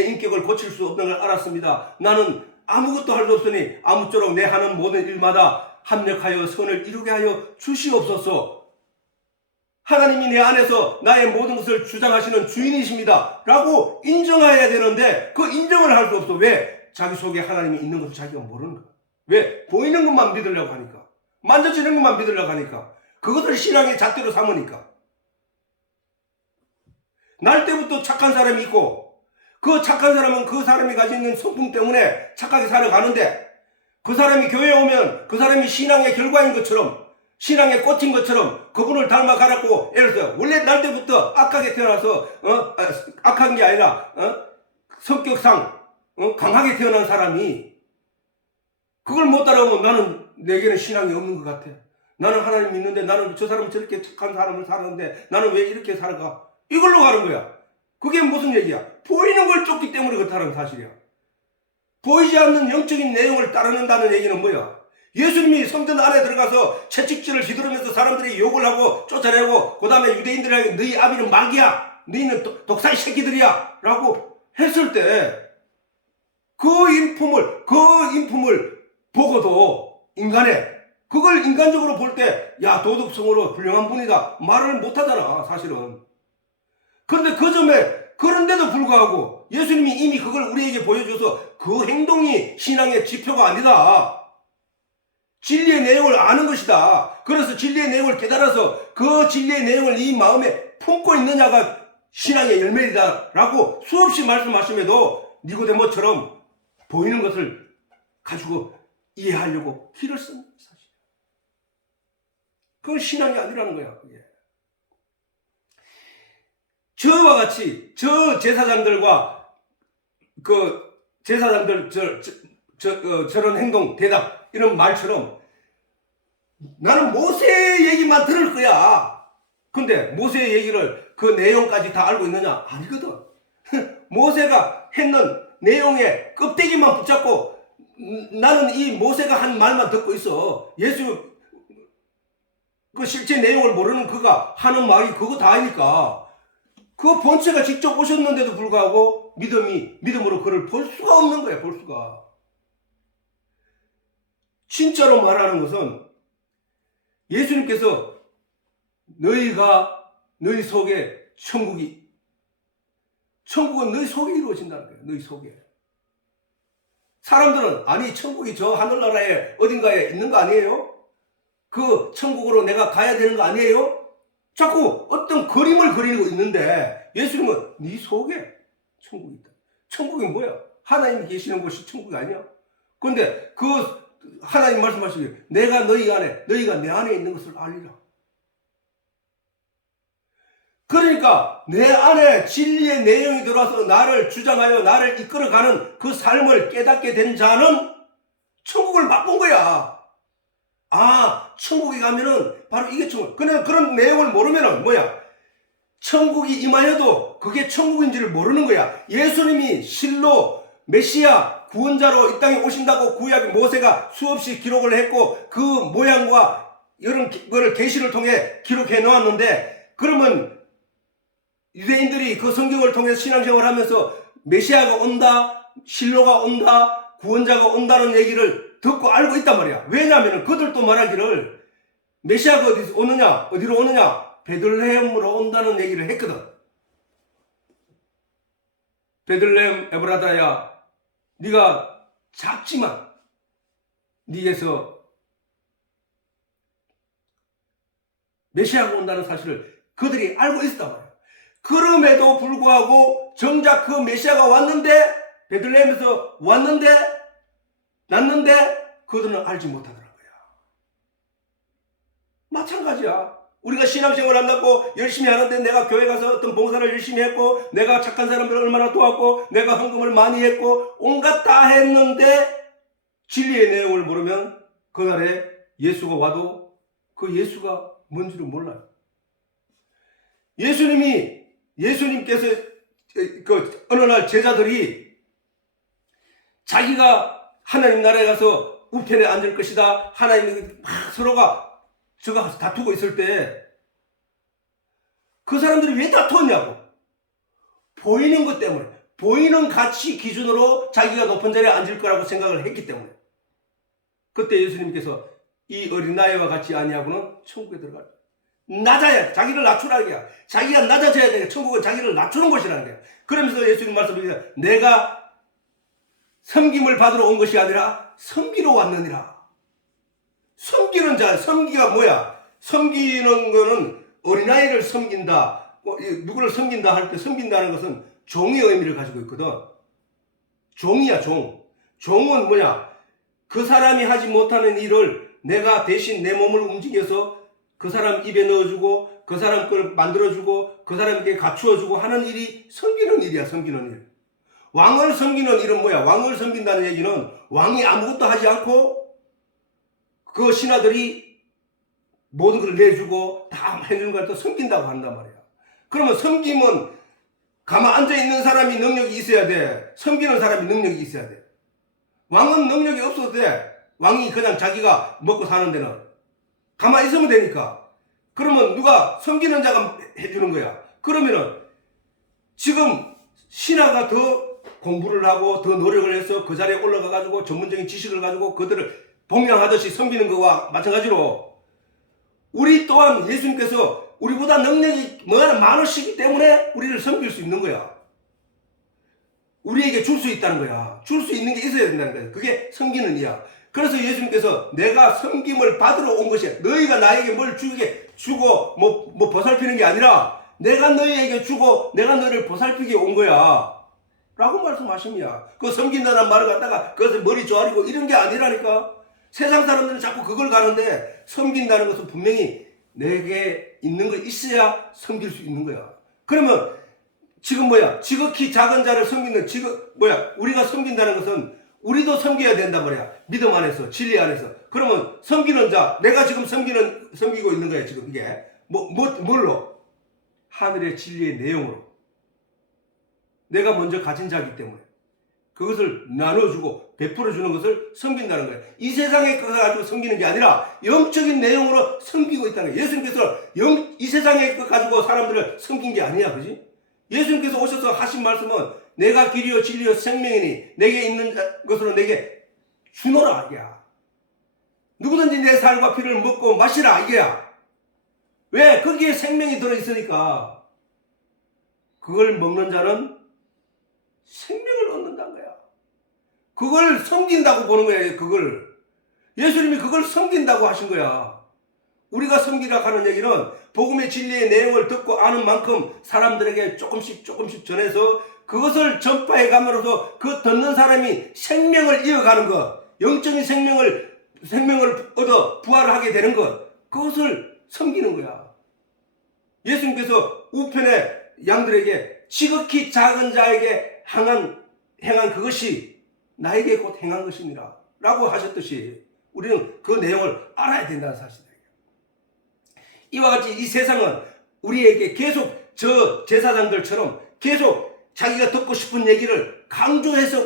인격을 고칠 수 없는 걸 알았습니다. 나는 아무것도 할 수 없으니 아무쪼록 내 하는 모든 일마다 합력하여 선을 이루게 하여 주시옵소서. 하나님이 내 안에서 나의 모든 것을 주장하시는 주인이십니다. 라고 인정해야 되는데 그 인정을 할 수 없어. 왜? 자기 속에 하나님이 있는 것을 자기가 모르는 거야. 왜? 보이는 것만 믿으려고 하니까. 만져지는 것만 믿으려고 하니까. 그것을 신앙의 잣대로 삼으니까. 날 때부터 착한 사람이 있고 그 착한 사람은 그 사람이 가지고 있는 성품 때문에 착하게 살아가는데 그 사람이 교회에 오면 그 사람이 신앙의 결과인 것처럼 신앙의 꽃인 것처럼 그분을 닮아가라고 예를 들어 원래 날 때부터 악하게 태어나서 악한 게 아니라 성격상 강하게 태어난 사람이 그걸 못 따라오면 나는 내게는 신앙이 없는 것 같아. 나는 하나님 믿는데 나는 저 사람은 저렇게 착한 사람을 살았는데 나는 왜 이렇게 살아가? 이걸로 가는 거야. 그게 무슨 얘기야? 보이는 걸 쫓기 때문에 그렇다는 사실이야. 보이지 않는 영적인 내용을 따르는다는 얘기는 뭐야? 예수님이 성전 안에 들어가서 채찍질을 휘두르면서 사람들이 욕을 하고 쫓아내고 그 다음에 유대인들에게 너희 아비는 마귀야, 너희는 독사의 새끼들이야 라고 했을 때 그 인품을 보고도 그걸 인간적으로 볼 때 야 도덕성으로 훌륭한 분이다 말을 못하잖아 사실은. 그런데 그 점에 그런데도 불구하고 예수님이 이미 그걸 우리에게 보여줘서 그 행동이 신앙의 지표가 아니다. 진리의 내용을 아는 것이다. 그래서 진리의 내용을 깨달아서 그 진리의 내용을 이 마음에 품고 있느냐가 신앙의 열매이다 라고 수없이 말씀하심에도 니고데모처럼 보이는 것을 가지고 이해하려고 길을 쓴 사실. 그건 신앙이 아니라는 거야. 그게. 저와 같이 저 제사장들과 그 제사장들 저런 행동 대답 이런 말처럼 나는 모세 얘기만 들을 거야. 근데 모세의 얘기를 그 내용까지 다 알고 있느냐? 아니거든. 모세가 했는 내용의 껍데기만 붙잡고 나는 이 모세가 한 말만 듣고 있어. 예수 그 실제 내용을 모르는 그가 하는 말이 그거 다니까. 그 본체가 직접 오셨는데도 불구하고 믿음으로 그를 볼 수가 없는 거야. 볼 수가. 진짜로 말하는 것은 예수님께서 너희 속에 천국은 너희 속에 이루어진다는 거예요. 너희 속에. 사람들은 아니 천국이 저 하늘나라에 어딘가에 있는 거 아니에요? 그 천국으로 내가 가야 되는 거 아니에요? 자꾸 어떤 그림을 그리고 있는데 예수님은 네 속에 천국이 있다. 천국이 뭐야? 하나님이 계시는 곳이 천국이 아니야? 그런데 그 하나님 말씀하시길 내가 너희가 내 안에 있는 것을 알리라. 그러니까 내 안에 진리의 내용이 들어와서 나를 주장하여 나를 이끌어가는 그 삶을 깨닫게 된 자는 천국을 맛본 거야. 아, 천국에 가면은 바로 이게 천국. 그런 내용을 모르면은 뭐야? 천국이 임하여도 그게 천국인지를 모르는 거야. 예수님이 실로 메시아 구원자로 이 땅에 오신다고 구약 모세가 수없이 기록을 했고 그 모양과 이런 거를 계시를 통해 기록해 놓았는데, 그러면 유대인들이 그 성경을 통해서 신앙생활을 하면서 메시아가 온다, 실로가 온다, 구원자가 온다는 얘기를 듣고 알고 있단 말이야. 왜냐하면 그들도 말하기를 메시아가 어디서 오느냐, 어디로 오느냐, 베들레헴으로 온다는 얘기를 했거든. 베들레헴 에브라다야, 네가 작지만 네게서 메시아가 온다는 사실을 그들이 알고 있었단 말이야. 그럼에도 불구하고 정작 그 메시아가 왔는데, 베들레헴에서 왔는데, 났는데 그들은 알지 못하더라고요. 마찬가지야. 우리가 신앙생활 한다고 열심히 하는데, 내가 교회 가서 어떤 봉사를 열심히 했고, 내가 착한 사람들을 얼마나 도왔고, 내가 헌금을 많이 했고, 온갖 다 했는데 진리의 내용을 모르면 그날에 예수가 와도 그 예수가 뭔지를 몰라요. 예수님께서 어느 날 제자들이 자기가 하나님 나라에 가서 우편에 앉을 것이다, 하나님 막 서로가 저가 다투고 있을 때 그 사람들이 왜 다투었냐고. 보이는 것 때문에, 보이는 가치 기준으로 자기가 높은 자리에 앉을 거라고 생각을 했기 때문에. 그때 예수님께서 이 어린아이와 같이 아니하고는 천국에 들어가라. 낮아야, 자기를 낮추라는 거야. 자기가 낮아져야 돼. 천국은 자기를 낮추는 것이라는 거야. 그러면서 예수님 말씀하시기를, 내가 섬김을 받으러 온 것이 아니라 섬기러 왔느니라. 섬기는 자, 섬기가 뭐야? 섬기는 거는 어린아이를 섬긴다, 누구를 섬긴다 할 때 섬긴다는 것은 종의 의미를 가지고 있거든. 종이야, 종. 종은 뭐냐? 그 사람이 하지 못하는 일을 내가 대신 내 몸을 움직여서 그 사람 입에 넣어주고, 그 사람 걸 만들어주고, 그 사람에게 갖추어주고 하는 일이 섬기는 일이야, 섬기는 일. 왕을 섬기는 일은 뭐야? 왕을 섬긴다는 얘기는 왕이 아무것도 하지 않고 그 신하들이 모든 걸 내주고 다 해주는 걸 또 섬긴다고 한단 말이야. 그러면 섬김은 가만 앉아있는 사람이 능력이 있어야 돼. 섬기는 사람이 능력이 있어야 돼. 왕은 능력이 없어도 돼. 왕이 그냥 자기가 먹고 사는 데는 가만히 있으면 되니까. 그러면 누가 섬기는 자가 해주는 거야. 그러면은 지금 신하가 더 공부를 하고 더 노력을 해서 그 자리에 올라가가지고 전문적인 지식을 가지고 그들을 봉양하듯이 섬기는 것과 마찬가지로 우리 또한 예수님께서 우리보다 능력이 많으시기 때문에 우리를 섬길 수 있는 거야. 우리에게 줄 수 있다는 거야. 줄 수 있는 게 있어야 된다는 거야. 그게 섬기는 이야. 그래서 예수님께서 내가 섬김을 받으러 온 것이야. 너희가 나에게 뭘 주고 뭐 보살피는 게 아니라 내가 너희에게 주고 내가 너희를 보살피게 온 거야 라고 말씀하십니다. 그 섬긴다는 말을 갖다가 그것을 머리 조아리고 이런 게 아니라니까. 세상 사람들은 자꾸 그걸 가는데, 섬긴다는 것은 분명히 내게 있는 거 있어야 섬길 수 있는 거야. 그러면 지금 뭐야? 지극히 작은 자를 섬기는 우리가 섬긴다는 것은 우리도 섬겨야 된단 말이야. 믿음 안에서, 진리 안에서. 그러면 섬기는 자, 내가 지금 섬기고 있는 거야, 지금 이게. 뭘로? 하늘의 진리의 내용으로. 내가 먼저 가진 자이기 때문에. 그것을 나눠주고 베풀어주는 것을 섬긴다는 거예요. 이 세상의 것을 가지고 섬기는 게 아니라 영적인 내용으로 섬기고 있다는 거예요. 예수님께서 이 세상의 것 가지고 사람들을 섬긴 게 아니야. 그지? 예수님께서 오셔서 하신 말씀은 내가 길이요 진리요 생명이니 내게 있는 것으로 내게 주노라 이게야. 누구든지 내 살과 피를 먹고 마시라 이게야. 왜? 거기에 생명이 들어있으니까. 그걸 먹는 자는 생명을 얻는다는 거야. 그걸 섬긴다고 보는 거예요. 그걸 예수님이 그걸 섬긴다고 하신 거야. 우리가 섬기라고 하는 얘기는 복음의 진리의 내용을 듣고 아는 만큼 사람들에게 조금씩 전해서 그것을 전파해 감으로써 그 듣는 사람이 생명을 이어가는 것, 영적인 생명을 얻어 부활을 하게 되는 것, 그것을 섬기는 거야. 예수님께서 우편의 양들에게 지극히 작은 자에게 행한 그것이 나에게 곧 행한 것입니다 라고 하셨듯이 우리는 그 내용을 알아야 된다는 사실이에요. 이와 같이 이 세상은 우리에게 계속 저 제사장들처럼 계속 자기가 듣고 싶은 얘기를 강조해서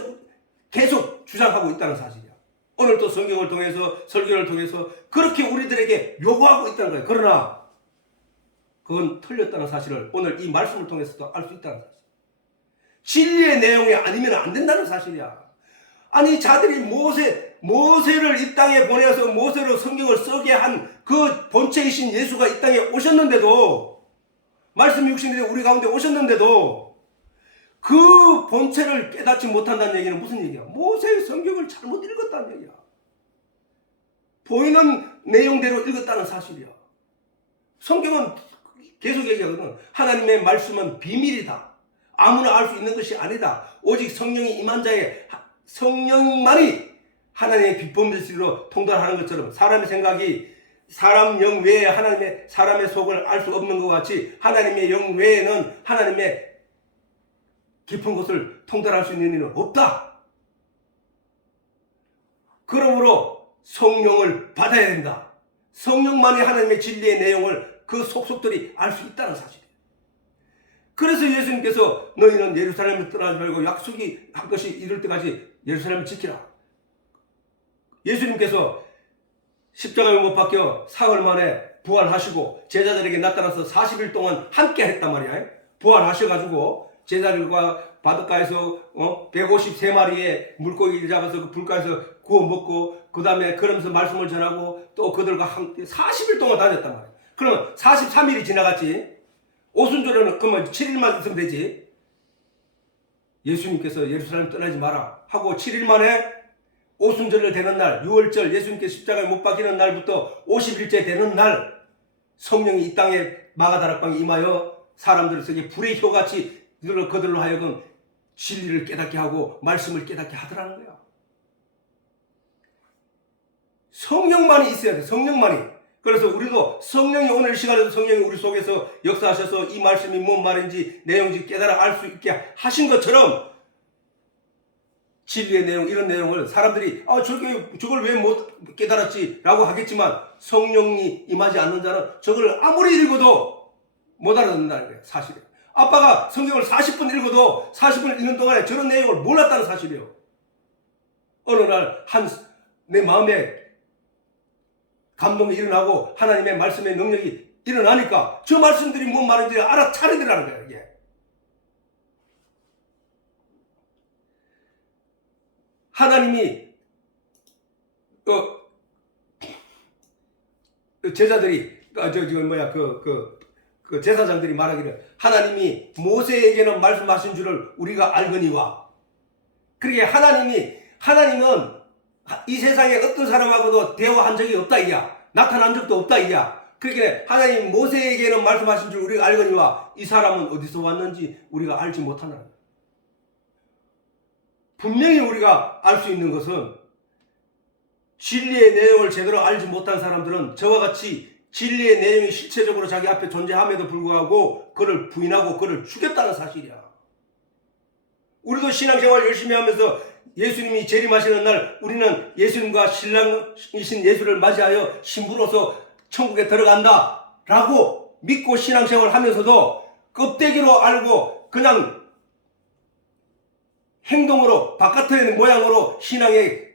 계속 주장하고 있다는 사실이야. 오늘도 성경을 통해서 설교를 통해서 그렇게 우리들에게 요구하고 있다는 거예요. 그러나 그건 틀렸다는 사실을 오늘 이 말씀을 통해서도 알 수 있다는 사실. 진리의 내용이 아니면 안 된다는 사실이야. 아니 자들이 모세를 이 땅에 보내서 모세로 성경을 쓰게 한 그 본체이신 예수가 이 땅에 오셨는데도, 말씀 육신이 우리 가운데 오셨는데도 그 본체를 깨닫지 못한다는 얘기는 무슨 얘기야? 모세의 성경을 잘못 읽었다는 얘기야. 보이는 내용대로 읽었다는 사실이야. 성경은 계속 얘기하거든. 하나님의 말씀은 비밀이다. 아무나 알 수 있는 것이 아니다. 오직 성령이 임한 자의 성령만이 하나님의 비법 진리로 통달하는 것처럼 사람의 생각이 사람 영 외에 하나님의 사람의 속을 알 수 없는 것 같이 하나님의 영 외에는 하나님의 깊은 것을 통달할 수 있는 일은 없다. 그러므로 성령을 받아야 된다. 성령만이 하나님의 진리의 내용을 그 속속들이 알 수 있다는 사실이에요. 그래서 예수님께서 너희는 예루살렘을 떠나지 말고 약속이 한 것이 이룰 때까지 예루살렘을 지키라. 예수님께서 십자가에 못 박혀 사흘 만에 부활하시고 제자들에게 나타나서 40일 동안 함께 했단 말이야. 부활하셔가지고 제자들과 바닷가에서 153마리의 물고기를 잡아서 그 불가에서 구워 먹고 그 다음에 그러면서 말씀을 전하고 또 그들과 함께 40일 동안 다녔단 말이야. 그러면 43일이 지나갔지. 오순절에는 그러면 7일만 있으면 되지. 예수님께서 예루살렘 떠나지 마라 하고 7일 만에 오순절을 되는 날 6월절 예수님께서 십자가에 못 박히는 날부터 50일째 되는 날 성령이 이 땅에 마가다락방에 임하여 사람들을 속에 불의 혀같이 그들로 하여금 진리를 깨닫게 하고 말씀을 깨닫게 하더라는 거야. 성령만이 있어야 돼. 성령만이. 그래서 우리도 성령이 오늘 시간에도 성령이 우리 속에서 역사하셔서 이 말씀이 뭔 말인지 내용인지 깨달아 알 수 있게 하신 것처럼 진리의 내용 이런 내용을 사람들이 저걸 왜 못 깨달았지 라고 하겠지만 성령이 임하지 않는 자는 저걸 아무리 읽어도 못 알아듣는다는 거예요. 사실이에요. 아빠가 성경을 40분 읽어도 40분 읽는 동안에 저런 내용을 몰랐다는 사실이에요. 어느 날 내 마음에 감동이 일어나고 하나님의 말씀의 능력이 일어나니까 저 말씀들이 뭔 말인지 알아차리더라는 거예요. 이게. 하나님이 제자들이 그 제사장들이 말하기를 하나님이 모세에게는 말씀하신 줄을 우리가 알거니와. 그러게 하나님은 이 세상에 어떤 사람하고도 대화한 적이 없다 이야. 나타난 적도 없다 이야. 그러기에 하나님 모세에게는 말씀하신 줄 우리가 알거니와 이 사람은 어디서 왔는지 우리가 알지 못하나. 분명히 우리가 알 수 있는 것은 진리의 내용을 제대로 알지 못한 사람들은 저와 같이 진리의 내용이 실체적으로 자기 앞에 존재함에도 불구하고 그를 부인하고 그를 죽였다는 사실이야. 우리도 신앙생활 열심히 하면서 예수님이 재림하시는 날 우리는 예수님과 신랑이신 예수를 맞이하여 신부로서 천국에 들어간다 라고 믿고 신앙생활 하면서도 껍데기로 알고 그냥 행동으로 바깥의 모양으로 신앙의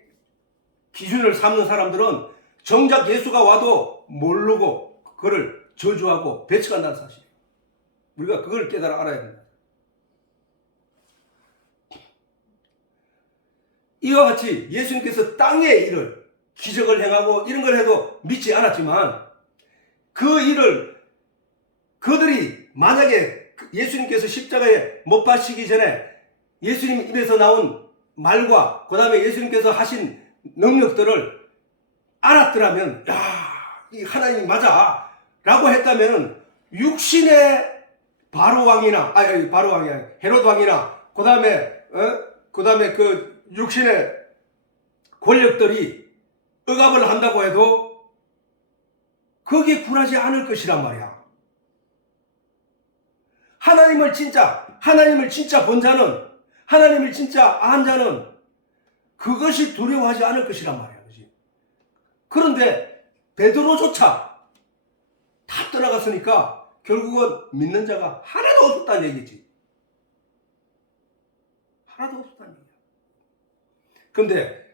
기준을 삼는 사람들은 정작 예수가 와도 모르고 그를 저주하고 배척한다는 사실이에요. 우리가 그걸 깨달아 알아야 된다. 이와 같이 예수님께서 땅의 일을 기적을 행하고 이런 걸 해도 믿지 않았지만 그 일을 그들이 만약에 예수님께서 십자가에 못 박히기 전에 예수님 입에서 나온 말과 그 다음에 예수님께서 하신 능력들을 알았더라면 이 하나님이 맞아 라고 했다면 육신의 바로왕이 아니라 헤롯 왕이나 그 다음에 그 육신의 권력들이 억압을 한다고 해도 거기에 굴하지 않을 것이란 말이야. 하나님을 진짜 본 자는, 하나님을 진짜 안 자는 그것이 두려워하지 않을 것이란 말이야. 그렇지? 그런데 베드로조차 다 떠나갔으니까 결국은 믿는 자가 하나도 없었다는 얘기지. 하나도 없었다는 얘기야. 그런데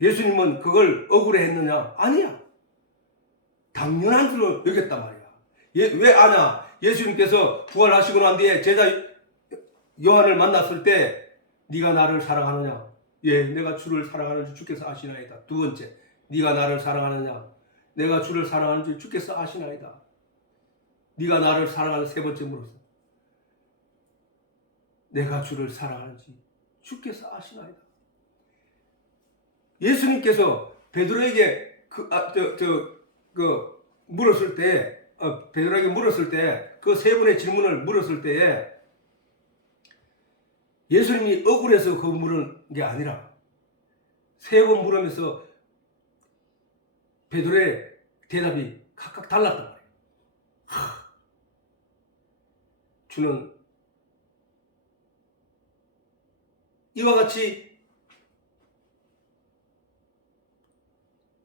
예수님은 그걸 억울해했느냐? 아니야. 당연한 줄로 여겼단 말이야. 왜 아냐? 예수님께서 부활하시고 난 뒤에 제자 요한을 만났을 때 네가 나를 사랑하느냐? 예, 내가 주를 사랑하는 줄 주께서 아시나이다. 두 번째, 네가 나를 사랑하느냐? 내가 주를 사랑하는 줄 주께서 아시나이다. 네가 나를 사랑하는 세 번째 물었어. 내가 주를 사랑하는지 주께서 아시나이다. 예수님께서 베드로에게 물었을 때, 베드로에게 물었을 때, 그 세 번의 질문을 물었을 때에 예수님이 억울해서 그 물은 게 아니라 세 번 물으면서 베드로의 대답이 각각 달랐단 말이에요. 주는 이와 같이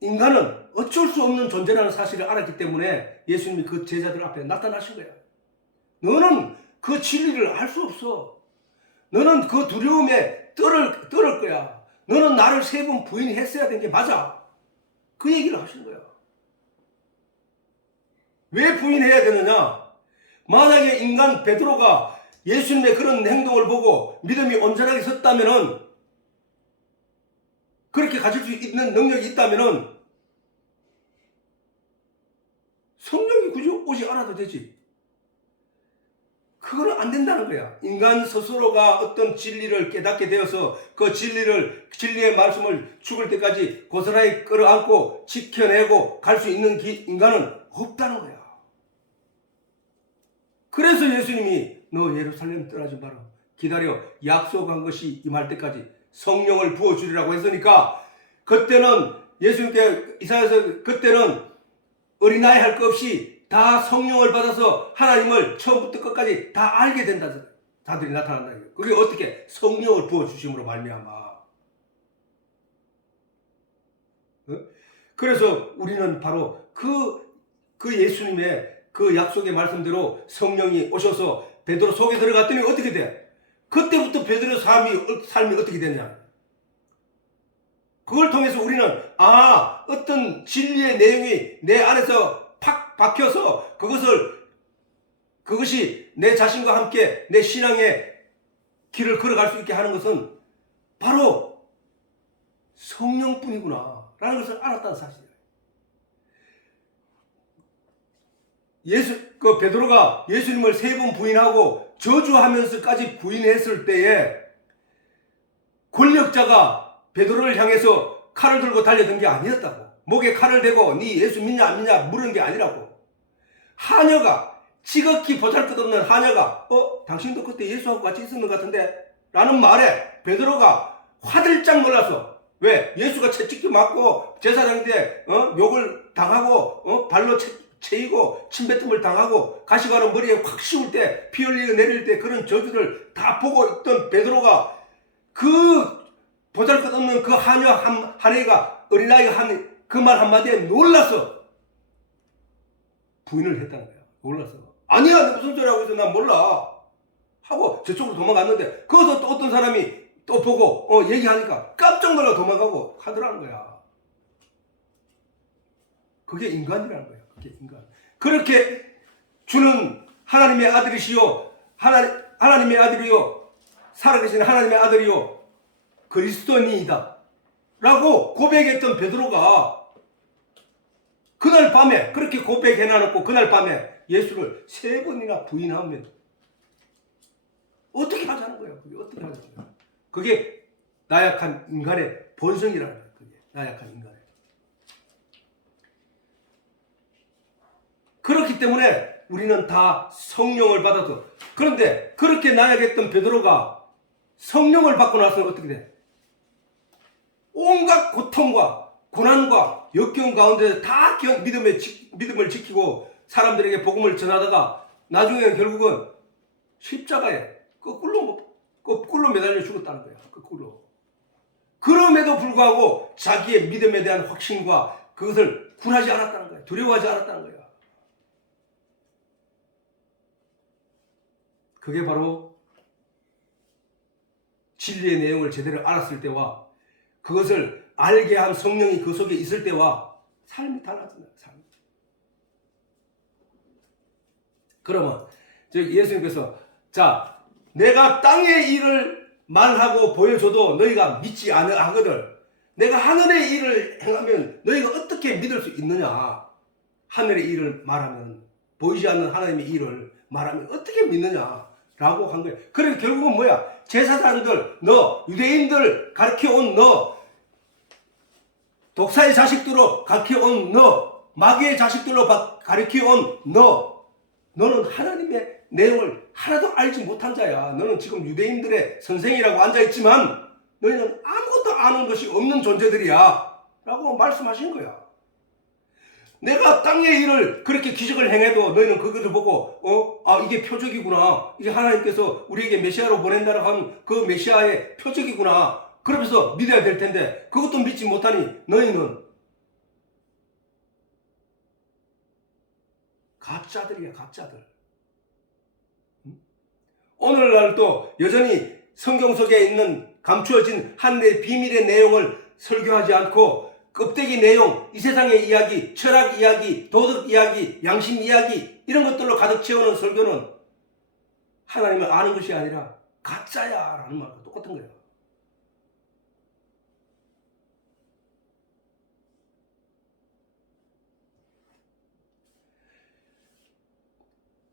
인간은 어쩔 수 없는 존재라는 사실을 알았기 때문에 예수님이 그 제자들 앞에 나타나신 거야. 너는 그 진리를 알 수 없어. 너는 그 두려움에 떨을 거야. 너는 나를 세 번 부인했어야 된 게 맞아. 그 얘기를 하신 거야. 왜 부인해야 되느냐? 만약에 인간 베드로가 예수님의 그런 행동을 보고 믿음이 온전하게 섰다면은, 그렇게 가질 수 있는 능력이 있다면은 성령이 굳이 오지 않아도 되지. 그거는 안 된다는 거야. 인간 스스로가 어떤 진리를 깨닫게 되어서 그 진리의 말씀을 죽을 때까지 고스란히 끌어안고 지켜내고 갈 수 있는 인간은 없다는 거야. 그래서 예수님이 너 예루살렘 떠나지 마라. 기다려. 약속한 것이 임할 때까지 성령을 부어주리라고 했으니까, 그때는 예수님께 이사야서 그때는 어린아이 할 것 없이 다 성령을 받아서 하나님을 처음부터 끝까지 다 알게 된다. 자들이 나타난다. 그게 어떻게? 성령을 부어주심으로 말미암아. 그래서 우리는 바로 그 예수님의 그 약속의 말씀대로 성령이 오셔서 베드로 속에 들어갔더니 어떻게 돼? 그때부터 베드로 삶이 어떻게 되냐? 그걸 통해서 우리는 어떤 진리의 내용이 내 안에서 팍 박혀서 그것이 내 자신과 함께 내 신앙의 길을 걸어갈 수 있게 하는 것은 바로 성령뿐이구나 라는 것을 알았다는 사실이에요. 베드로가 예수님을 세 번 부인하고 저주하면서까지 부인했을 때에 권력자가 베드로를 향해서 칼을 들고 달려든 게 아니었다고. 목에 칼을 대고 네 예수 믿냐 안 믿냐 물은 게 아니라고. 하녀가, 지극히 보잘것없는 하녀가 당신도 그때 예수하고 같이 있었는 것 같은데? 라는 말에 베드로가 화들짝 놀라서, 왜? 예수가 채찍도 맞고 제사장인데 욕을 당하고 발로 채이고 침뱉음을 당하고 가시관을 머리에 확 씌울 때, 피 흘리고 내릴 때 그런 저주를 다 보고 있던 베드로가 그 보잘것없는 그 하녀 한 애가, 어린아이가 한 그 말 한마디에 놀라서 부인을 했다는 거야. 놀라서. 아니야, 무슨 소리 하고 있어? 난 몰라. 하고 저쪽으로 도망갔는데, 거기서 또 어떤 사람이 또 보고 얘기하니까 깜짝 놀라 도망가고 하더라는 거야. 그게 인간이라는 거야. 그게 인간. 그렇게 주는 하나님의 아들이시요, 하나님의 아들이요, 살아계신 하나님의 아들이요, 그리스도인이다 라고 고백했던 베드로가 그날 밤에 그렇게 고백해놔놓고 그날 밤에 예수를 세 번이나 부인하면 어떻게 하자는 거야? 그게 어떻게 하자는 거야? 그게 나약한 인간의 본성이라는 거야. 그게 나약한 인간의. 그렇기 때문에 우리는 다 성령을 받아서, 그런데 그렇게 나약했던 베드로가 성령을 받고 나서 어떻게 돼? 온갖 고통과 고난과 역경 가운데 다 믿음을 지키고 사람들에게 복음을 전하다가 나중에 결국은 십자가에 거꾸로 매달려 죽었다는 거야. 거꾸로. 그럼에도 불구하고 자기의 믿음에 대한 확신과 그것을 굴하지 않았다는 거야. 두려워하지 않았다는 거야. 그게 바로 진리의 내용을 제대로 알았을 때와 그것을 알게 한 성령이 그 속에 있을 때와 삶이 달라진다. 삶이. 그러면 예수님께서 자, 내가 땅의 일을 말하고 보여줘도 너희가 믿지 않거든. 내가 하늘의 일을 행하면 너희가 어떻게 믿을 수 있느냐. 하늘의 일을 말하면, 보이지 않는 하나님의 일을 말하면 어떻게 믿느냐라고 한 거예요. 그래 결국은 뭐야? 제사장들, 너 유대인들 가르쳐온 너, 독사의 자식들로 가르쳐온 너, 마귀의 자식들로 가르쳐온 너는 하나님의 내용을 하나도 알지 못한 자야. 너는 지금 유대인들의 선생이라고 앉아있지만 너희는 아무것도 아는 것이 없는 존재들이야 라고 말씀하신 거야. 내가 땅의 일을 그렇게 기적을 행해도 너희는 그것을 보고 이게 표적이구나, 이게 하나님께서 우리에게 메시아로 보낸다고 한 그 메시아의 표적이구나, 그러면서 믿어야 될 텐데 그것도 믿지 못하니 너희는 가짜들이야, 가짜들. 오늘날도 여전히 성경 속에 있는 감추어진 하늘의 비밀의 내용을 설교하지 않고 껍데기 내용, 이 세상의 이야기, 철학 이야기, 도덕 이야기, 양심 이야기 이런 것들로 가득 채우는 설교는 하나님을 아는 것이 아니라 가짜야 라는 말과 똑같은 거예요.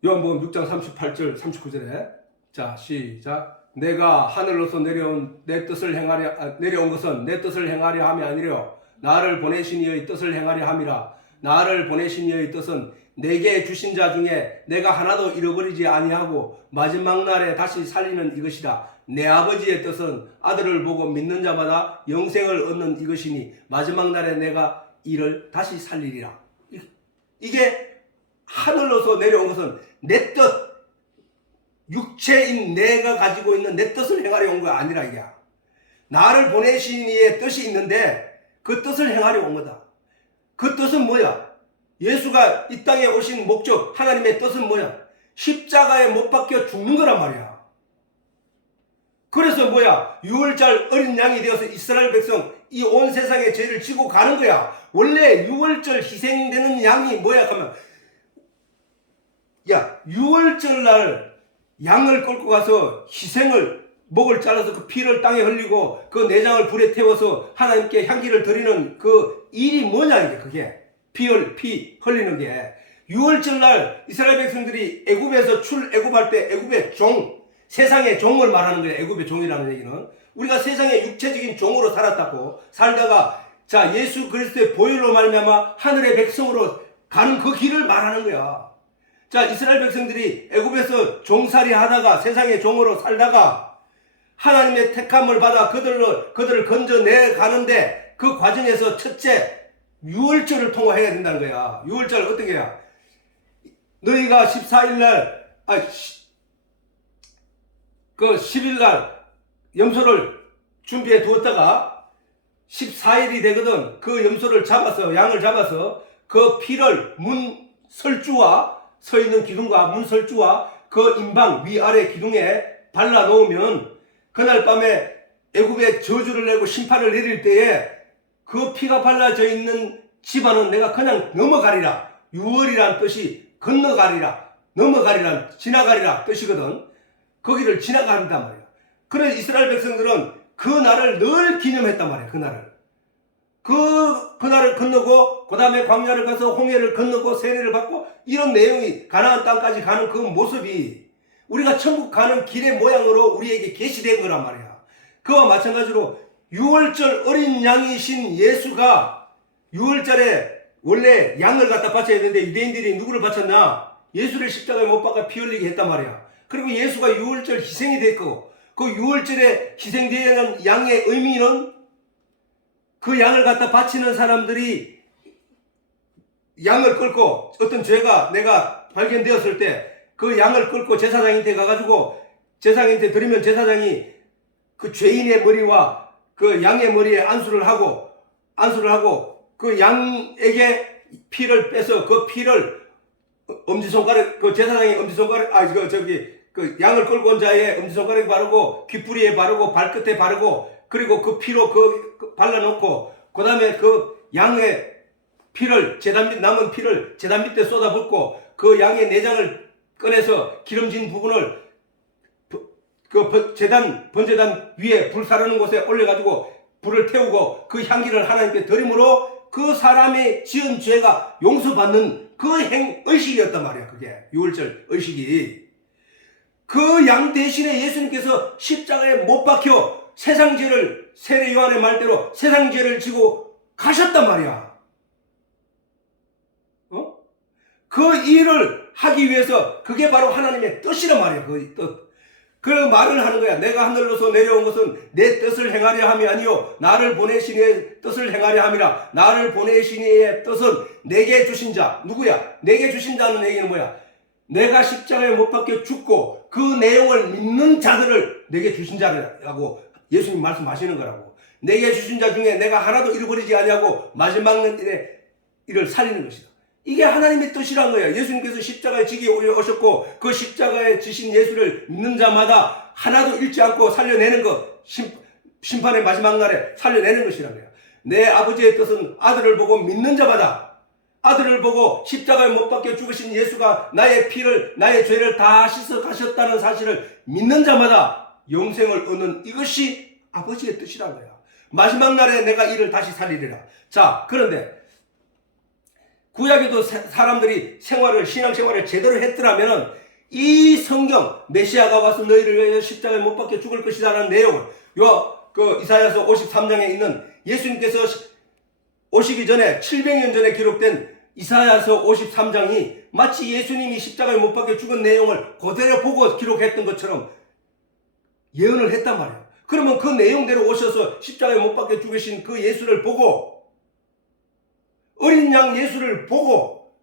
요한복음 6장 38절 39절에 자 시작. 내가 하늘로서 내려온 것은 내 뜻을 행하려 함이 아니라 나를 보내신 이의 뜻을 행하려 함이라. 나를 보내신 이의 뜻은 내게 주신 자 중에 내가 하나도 잃어버리지 아니하고 마지막 날에 다시 살리는 이것이다. 내 아버지의 뜻은 아들을 보고 믿는 자마다 영생을 얻는 이것이니 마지막 날에 내가 이를 다시 살리리라. 이게 하늘로서 내려온 것은 내 뜻, 육체인 내가 가지고 있는 내 뜻을 행하려 온 거 아니라 이게 나를 보내신 이의 뜻이 있는데 그 뜻을 행하려 온 거다. 그 뜻은 뭐야? 예수가 이 땅에 오신 목적, 하나님의 뜻은 뭐야? 십자가에 못 박혀 죽는 거란 말이야. 그래서 뭐야? 6월절 어린 양이 되어서 이스라엘 백성 이 온 세상의 죄를 지고 가는 거야. 원래 6월절 희생되는 양이 뭐야? 하면 야, 6월절 날 양을 끌고 가서 희생을, 목을 잘라서 그 피를 땅에 흘리고 그 내장을 불에 태워서 하나님께 향기를 드리는 그 일이 뭐냐, 이게 그게. 피 흘리는 게. 6월절 날 이스라엘 백성들이 애굽에서 출애굽할 때 애굽의 종, 세상의 종을 말하는 거예요. 애굽의 종이라는 얘기는. 우리가 세상의 육체적인 종으로 살다가 자, 예수 그리스도의 보혈로 말미암아 하늘의 백성으로 가는 그 길을 말하는 거야. 자, 이스라엘 백성들이 애굽에서 종살이 하다가 세상의 종으로 살다가 하나님의 택함을 받아 그들을 건져내 가는데 그 과정에서 첫째 6월절을 통과해야 된다는 거야. 6월절 어떻게 해야? 너희가 14일날 그 10일날 염소를 준비해 두었다가 14일이 되거든. 그 염소를 잡아서, 양을 잡아서 그 피를 문설주와 서 있는 기둥과 문설주와 그 임방 위아래 기둥에 발라 놓으면 그날 밤에 애굽에 저주를 내고 심판을 내릴 때에 그 피가 발라져 있는 집안은 내가 그냥 넘어가리라. 6월이란 뜻이 건너가리라, 넘어가리라, 지나가리라 뜻이거든. 거기를 지나간단 말이야. 그래서 이스라엘 백성들은 그 날을 늘 기념했단 말이야. 그 날을 건너고 그 다음에 광야를 가서 홍해를 건너고 세례를 받고 이런 내용이 가나안 땅까지 가는 그 모습이 우리가 천국 가는 길의 모양으로 우리에게 계시된 거란 말이야. 그와 마찬가지로 6월절 어린 양이신 예수가 6월절에 원래 양을 갖다 바쳐야 되는데 유대인들이 누구를 바쳤나? 예수를 십자가에 못 박아 피 흘리게 했단 말이야. 그리고 예수가 6월절 희생이 됐고 그 6월절에 희생되는 양의 의미는 그 양을 갖다 바치는 사람들이 양을 끌고 어떤 죄가 내가 발견되었을 때 그 양을 끌고 제사장한테 가가지고 제사장한테 드리면 제사장이 그 죄인의 머리와 그 양의 머리에 안수를 하고 그 양에게 피를 빼서 그 피를 엄지손가락, 그 제사장의 엄지손가락, 그 양을 끌고 온 자의 엄지손가락에 바르고 귀뿌리에 바르고 발끝에 바르고 그리고 그 피로 그 발라놓고 그 다음에 그 양의 피를 제단 밑 남은 피를 제단 밑에 쏟아붓고 그 양의 내장을 꺼내서 기름진 부분을 그 제단 번제단 위에 불 사르는 곳에 올려가지고 불을 태우고 그 향기를 하나님께 드림으로 그 사람이 지은 죄가 용서받는 그 의식이었단 말이야. 그게 유월절 의식이. 그 양 대신에 예수님께서 십자가에 못 박혀 세상 죄를 세례 요한의 말대로 세상 죄를 지고 가셨단 말이야. 그 일을 하기 위해서 그게 바로 하나님의 뜻이란 말이야. 그 뜻. 그 말을 하는 거야. 내가 하늘로서 내려온 것은 내 뜻을 행하려 함이 아니요 나를 보내신 이의 뜻을 행하려 함이라. 나를 보내신 이의 뜻은 내게 주신 자. 누구야? 내게 주신 자는 얘기는 뭐야? 내가 십자가에 못 박혀 죽고 그 내용을 믿는 자들을 내게 주신 자라고 예수님 말씀하시는 거라고. 내게 주신 자 중에 내가 하나도 잃어버리지 아니하고 마지막 일에 이를 살리는 것이다. 이게 하나님의 뜻이란 거예요. 예수님께서 십자가에 지기 오셨고 그 십자가에 지신 예수를 믿는 자마다 하나도 잃지 않고 살려내는 것, 심판의 마지막 날에 살려내는 것이란 거예요. 내 아버지의 뜻은 아들을 보고 믿는 자마다, 아들을 보고 십자가에 못 박혀 죽으신 예수가 나의 피를, 나의 죄를 다 씻어 가셨다는 사실을 믿는 자마다 영생을 얻는 이것이 아버지의 뜻이란 거야. 마지막 날에 내가 이를 다시 살리리라. 자, 그런데 구약에도 사람들이 신앙생활을 제대로 했더라면 이 성경 메시아가 와서 너희를 위하여 십자가에 못 박혀 죽을 것이다라는 내용을 이사야서 53장에 있는 예수님께서 오시기 전에 700년 전에 기록된 이사야서 53장이 마치 예수님이 십자가에 못 박혀 죽은 내용을 그대로 보고 기록했던 것처럼 예언을 했단 말이에요. 그러면 그 내용대로 오셔서 십자가에 못 박혀 죽으신 그 예수를 보고 어린 양 예수를 보고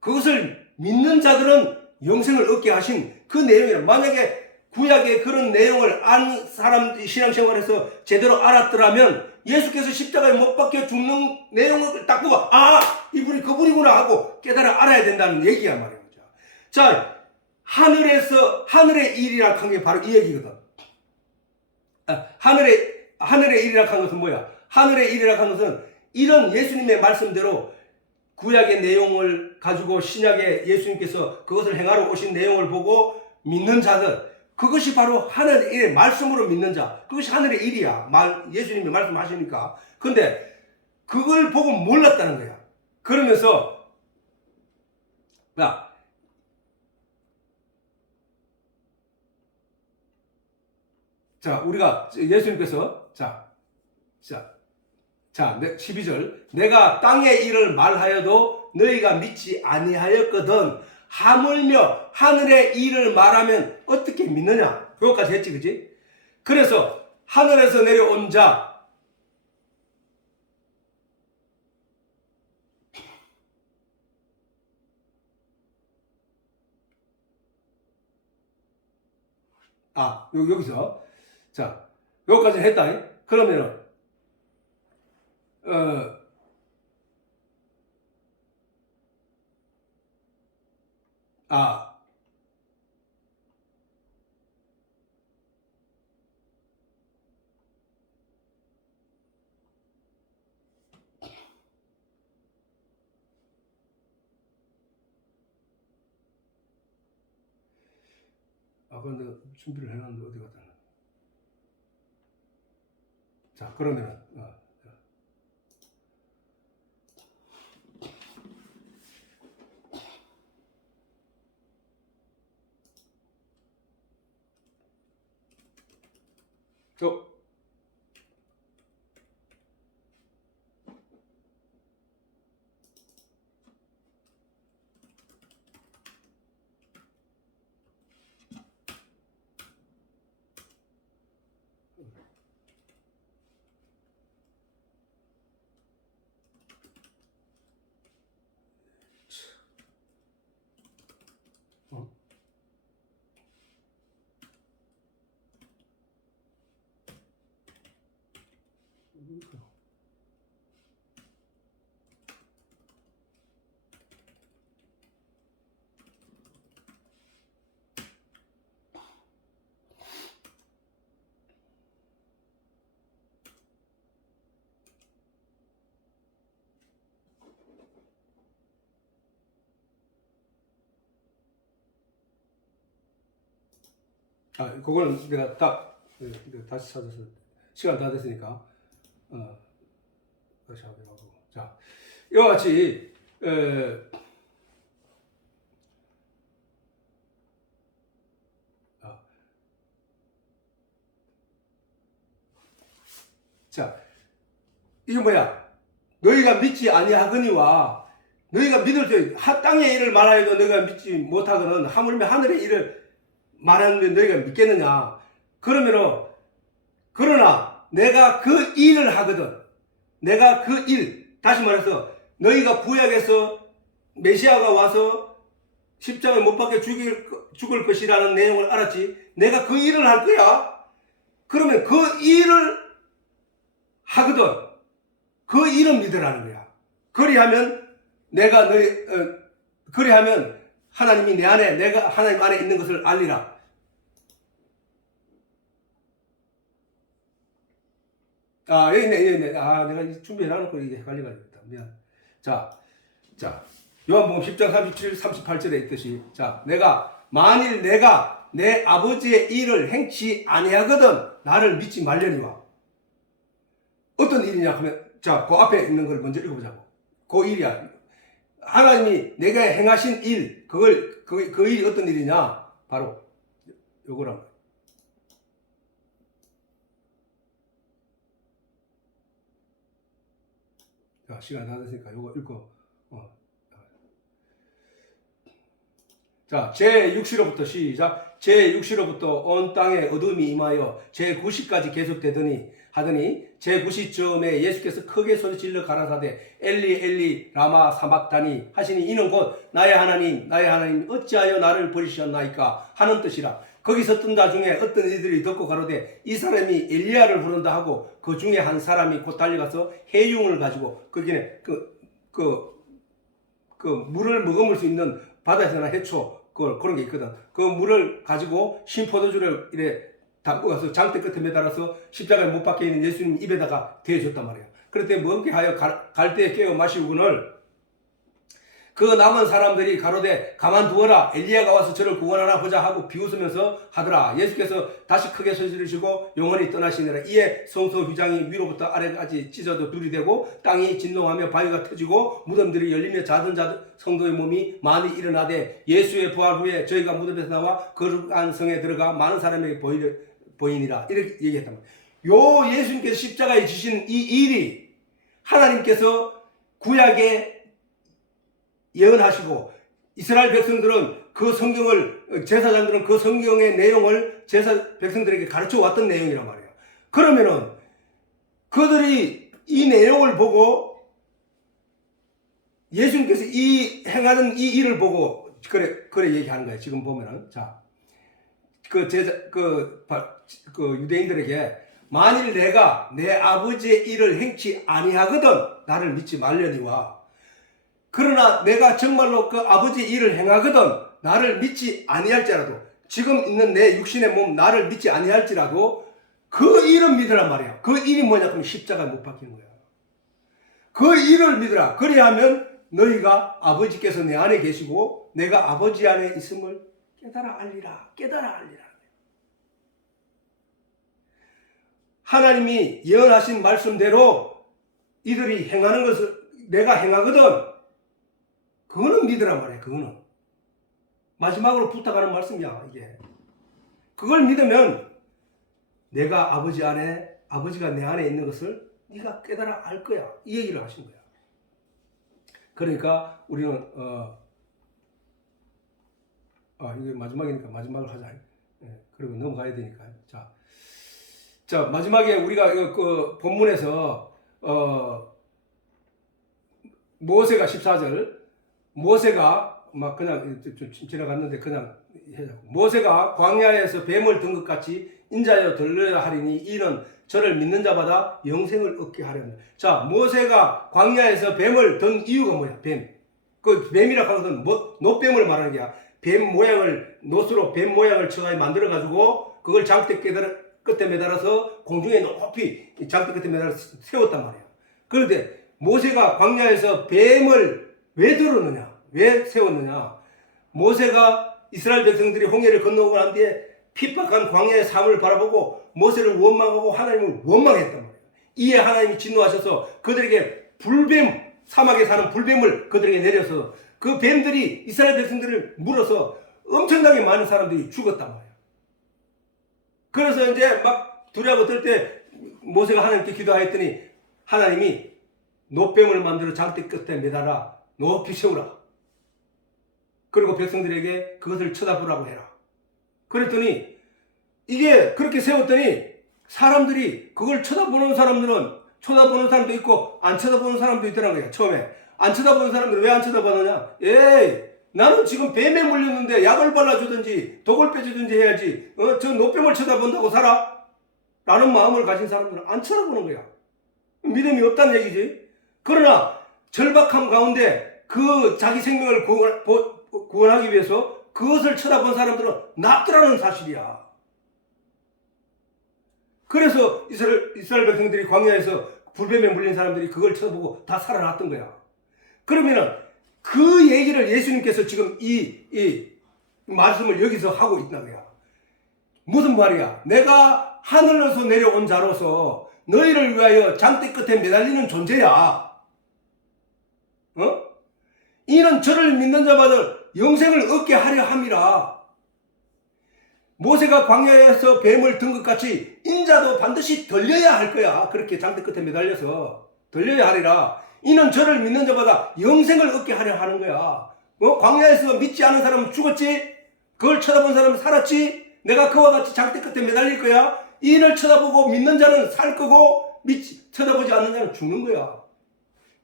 그것을 믿는 자들은 영생을 얻게 하신 그 내용이에요. 만약에 구약의 그런 내용을 안 사람 신앙생활에서 제대로 알았더라면 예수께서 십자가에 못 박혀 죽는 내용을 딱 보고 이분이 그분이구나 하고 깨달아 알아야 된다는 얘기야 말이에요. 자, 하늘의 일이라 한 게 바로 이 얘기거든. 하늘의 일이라 한 것은 뭐야? 하늘의 일이라 한 것은 이런 예수님의 말씀대로 구약의 내용을 가지고 신약의 예수님께서 그것을 행하러 오신 내용을 보고 믿는 자들, 그것이 바로 하늘의 일의 말씀으로 믿는 자, 그것이 하늘의 일이야. 예수님이 말씀하시니까. 근데 그걸 보고 몰랐다는 거야. 그러면서 자, 우리가 예수님께서 12절 내가 땅의 일을 말하여도 너희가 믿지 아니하였거든 하물며 하늘의 일을 말하면 어떻게 믿느냐? 그것까지 했지, 그지? 그래서 하늘에서 내려온 자 여기서 여기까지 했다. 그러면은 근데 준비를 해놨는데 어디 갔다. 자, 그러면은 그거는 내가 딱 다시 찾아서 시간 다 됐으니까 다시 하고. 자, 이와 같이 자, 이게 뭐야? 너희가 믿지 아니하거니와 너희가 믿을 때 땅의 일을 말하여도 너희가 믿지 못하거든 하물며 하늘의 일을 말하는데 너희가 믿겠느냐? 그러나 내가 그 일을 하거든. 내가 그 일, 다시 말해서 너희가 구약에서 메시아가 와서 십자가에 못 박혀 죽을 것이라는 내용을 알았지. 내가 그 일을 할 거야. 그러면 그 일을 하거든. 그 일은 믿으라는 거야. 그리하면 그리하면 하나님이 내 안에, 내가 하나님 안에 있는 것을 알리라. 여기 있네. 내가 준비해놔놓고 이게 헷갈려가지고. 미안. 자, 요한복음 10장 37, 38절에 있듯이, 만일 내가 내 아버지의 일을 행치 아니하거든 나를 믿지 말려니와. 어떤 일이냐 하면, 그 앞에 있는 걸 먼저 읽어보자고. 그 일이야. 하나님이 내가 행하신 일, 그 일이 어떤 일이냐? 바로 요거란 말이야. 시간 다 됐으니까 요거 읽고. 제6시로부터 시작. 제6시로부터 온 땅에 어둠이 임하여 제9시까지 계속되더니 제9시쯤에 예수께서 크게 소리질러 가라사대 엘리 엘리 라마 사박다니 하시니 이는 곧 나의 하나님 어찌하여 나를 버리셨나이까 하는 뜻이라. 거기서 뜬다 중에 어떤 이들이 듣고 가로되 이 사람이 엘리야를 부른다 하고 그 중에 한 사람이 곧 달려가서 해융을 가지고 거기에 물을 머금을 수 있는 바다에서나 해초 그런 게 있거든. 그 물을 가지고 신포도주를 이래 담고 가서 장대 끝에 매달아서 십자가에 못 박혀 있는 예수님 입에다가 대줬단 말이야. 그럴 먹게 하여 갈대에 깨어 마시고는 그 남은 사람들이 가로되 가만두어라 엘리야가 와서 저를 구원하나 보자 하고 비웃으면서 하더라. 예수께서 다시 크게 소리지르시고 영원히 떠나시니라. 이에 성소 휘장이 위로부터 아래까지 찢어져 둘이 되고 땅이 진동하며 바위가 터지고 무덤들이 열리며 자던 성도의 몸이 많이 일어나되 예수의 부활 후에 저희가 무덤에서 나와 거룩한 성에 들어가 많은 사람에게 보이니라. 이렇게 얘기했단 말이에요. 요 예수님께서 십자가에 지신 이 일이 하나님께서 구약에 예언하시고 이스라엘 백성들은 그 성경을 제사장들은 그 성경의 내용을 백성들에게 가르쳐 왔던 내용이란 말이에요. 그러면은 그들이 이 내용을 보고 예수님께서 이 행하는 이 일을 보고 그래 얘기하는 거예요. 지금 보면은 유대인들에게 만일 내가 내 아버지의 일을 행치 아니하거든 나를 믿지 말려니와. 그러나 내가 정말로 그 아버지의 일을 행하거든 나를 믿지 아니할지라도 지금 있는 내 육신의 몸 나를 믿지 아니할지라도 그 일은 믿으란 말이야. 그 일이 뭐냐? 그럼 십자가에 못 박히는 거야. 그 일을 믿으라. 그리하면 너희가 아버지께서 내 안에 계시고 내가 아버지 안에 있음을 깨달아 알리라. 하나님이 예언하신 말씀대로 이들이 행하는 것을 내가 행하거든 그거는 믿으란 말이야. 그거는 마지막으로 부탁하는 말씀이야. 이게 그걸 믿으면 내가 아버지가 내 안에 있는 것을 네가 깨달아 알 거야. 이 얘기를 하신 거야. 그러니까 우리는 이게 마지막이니까 마지막을 하자. 그리고 넘어가야 되니까. 자 마지막에 우리가 그 본문에서 모세가 14절 모세가 막 그냥 좀 지나갔는데 그냥 해자고. 모세가 광야에서 뱀을 든 것 같이 인자여 들려야 하리니 이는 저를 믿는 자마다 영생을 얻게 하려는. 자, 모세가 광야에서 뱀을 든 이유가 뭐야? 그 뱀이라고 하는 건 노뱀을 말하는 게야. 노스로 뱀 모양을 쳐가 만들어 가지고 그걸 장대 끝에 매달아서 공중에 높이 장대 끝에 매달아서 세웠단 말이야. 그런데 모세가 광야에서 뱀을 왜 들었느냐? 왜 세웠느냐? 모세가 이스라엘 백성들이 홍해를 건너고 난 뒤에 핍박한 광야의 삶을 바라보고 모세를 원망하고 하나님을 원망했단 말이에요. 이에 하나님이 진노하셔서 그들에게 불뱀, 사막에 사는 불뱀을 그들에게 내려서 그 뱀들이 이스라엘 백성들을 물어서 엄청나게 많은 사람들이 죽었단 말이에요. 그래서 이제 막 두려워 떨 때 모세가 하나님께 기도하였더니 하나님이 노뱀을 만들어 장대 끝에 매달아 높이 세우라. 그리고 백성들에게 그것을 쳐다보라고 해라. 그랬더니 이게 그렇게 세웠더니 사람들이 그걸 쳐다보는 사람도 있고 안 쳐다보는 사람도 있더라는 거야. 처음에 안 쳐다보는 사람들은 왜 안 쳐다보느냐? 에이, 나는 지금 뱀에 물렸는데 약을 발라주든지 독을 빼주든지 해야지 저 노뱀을 쳐다본다고 살아? 라는 마음을 가진 사람들은 안 쳐다보는 거야. 믿음이 없다는 얘기지. 그러나 절박함 가운데 그 자기 생명을 구원하기 위해서 그것을 쳐다본 사람들은 낫더라는 사실이야. 그래서 이스라엘 백성들이 광야에서 불뱀에 물린 사람들이 그걸 쳐다보고 다 살아났던 거야. 그러면은 그 얘기를 예수님께서 지금 이 말씀을 여기서 하고 있는 거야. 무슨 말이야? 내가 하늘에서 내려온 자로서 너희를 위하여 장대 끝에 매달리는 존재야. 이는 저를 믿는 자마다 영생을 얻게 하려 함이라. 모세가 광야에서 뱀을 든 것 같이 인자도 반드시 들려야 할 거야. 그렇게 장대 끝에 매달려서 들려야 하리라. 이는 저를 믿는 자마다 영생을 얻게 하려 하는 거야. 광야에서 믿지 않은 사람은 죽었지? 그걸 쳐다본 사람은 살았지? 내가 그와 같이 장대 끝에 매달릴 거야. 이를 쳐다보고 믿는 자는 살 거고 쳐다보지 않는 자는 죽는 거야.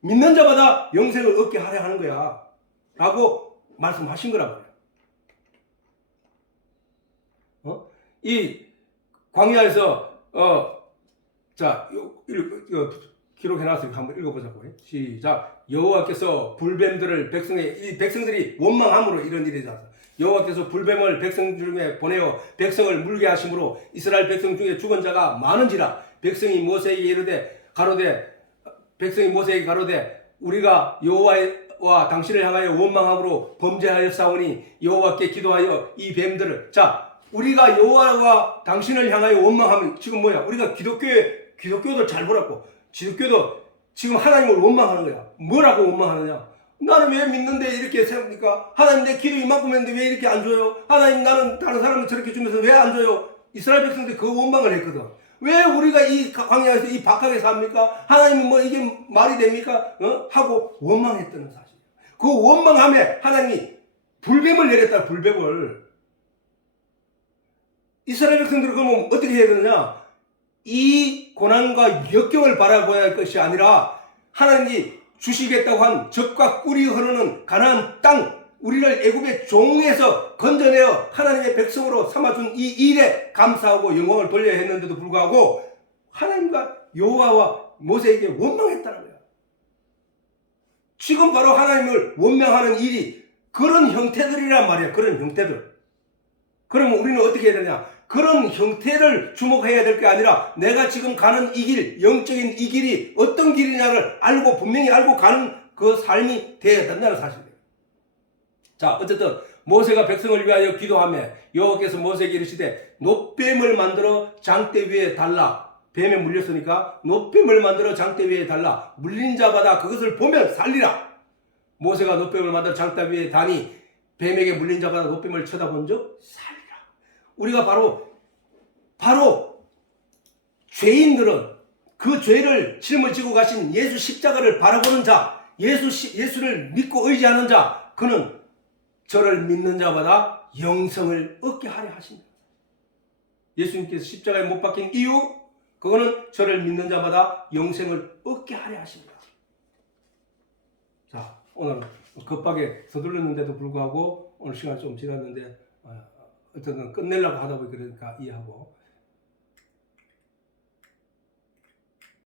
믿는 자마다 영생을 얻게 하려 하는 거야. 라고 말씀하신 거란 말이야. 이 광야에서 자 기록해놨으니까 한번 읽어보자고. 시작. 여호와께서 불뱀들을 이 백성들이 원망함으로 이런 일이 있었어. 여호와께서 불뱀을 백성 중에 보내어 백성을 물게 하심으로 이스라엘 백성 중에 죽은 자가 많은지라. 백성이 모세에게 가로되 우리가 여호와와 당신을 향하여 원망함으로 범죄하였사오니 여호와께 기도하여 이 뱀들을. 자, 우리가 여호와와 당신을 향하여 원망하면 지금 뭐야? 우리가 기독교도 잘 보라고. 기독교도 지금 하나님을 원망하는 거야. 뭐라고 원망하느냐? 나는 왜 믿는데 이렇게 생각합니까? 하나님 내 기도 이만큼 했는데 왜 이렇게 안 줘요? 하나님 나는 다른 사람은 저렇게 주면서 왜 안 줘요? 이스라엘 백성들이 그 원망을 했거든. 왜 우리가 이 광야에서 이 박하게 삽니까? 하나님은 뭐 이게 말이 됩니까? 하고 원망했다는 사실. 그 원망함에 하나님이 불뱀을 내렸다. 불뱀을. 이스라엘 백성들은 그러면 어떻게 해야 되느냐? 이 고난과 역경을 바라봐야 할 것이 아니라 하나님이 주시겠다고 한 젖과 꿀이 흐르는 가나안 땅, 우리를 애굽의 종에서 건져내어 하나님의 백성으로 삼아준 이 일에 감사하고 영광을 돌려야 했는데도 불구하고 하나님과 여호와와 모세에게 원망했다는 거야. 지금 바로 하나님을 원망하는 일이 그런 형태들이란 말이야. 그런 형태들. 그러면 우리는 어떻게 해야 되냐? 그런 형태를 주목해야 될 게 아니라 내가 지금 가는 이 길, 영적인 이 길이 어떤 길이냐를 분명히 알고 가는 그 삶이 되어야 된다는 사실이에요. 자, 어쨌든 모세가 백성을 위하여 기도하며 여호와께서 모세에게 이르시되 노뱀을 만들어 장대 위에 달라. 뱀에 물렸으니까 노뱀을 만들어 장대 위에 달라. 물린 자마다 그것을 보면 살리라. 모세가 노뱀을 만들어 장대 위에 다니 뱀에게 물린 자마다 노뱀을 쳐다본 적 살리라. 우리가 바로 죄인들은 그 죄를 짊어지고 가신 예수 십자가를 바라보는 자, 예수를 믿고 의지하는 자, 그는 저를 믿는 자마다 영생을 얻게 하려 하십니다. 예수님께서 십자가에 못 박힌 이유, 그거는 저를 믿는 자마다 영생을 얻게 하려 하십니다. 자, 오늘 급하게 서둘렀는데도 불구하고 오늘 시간 좀 지났는데 어쨌든 끝내려고 하다 보니 그러니까 이해하고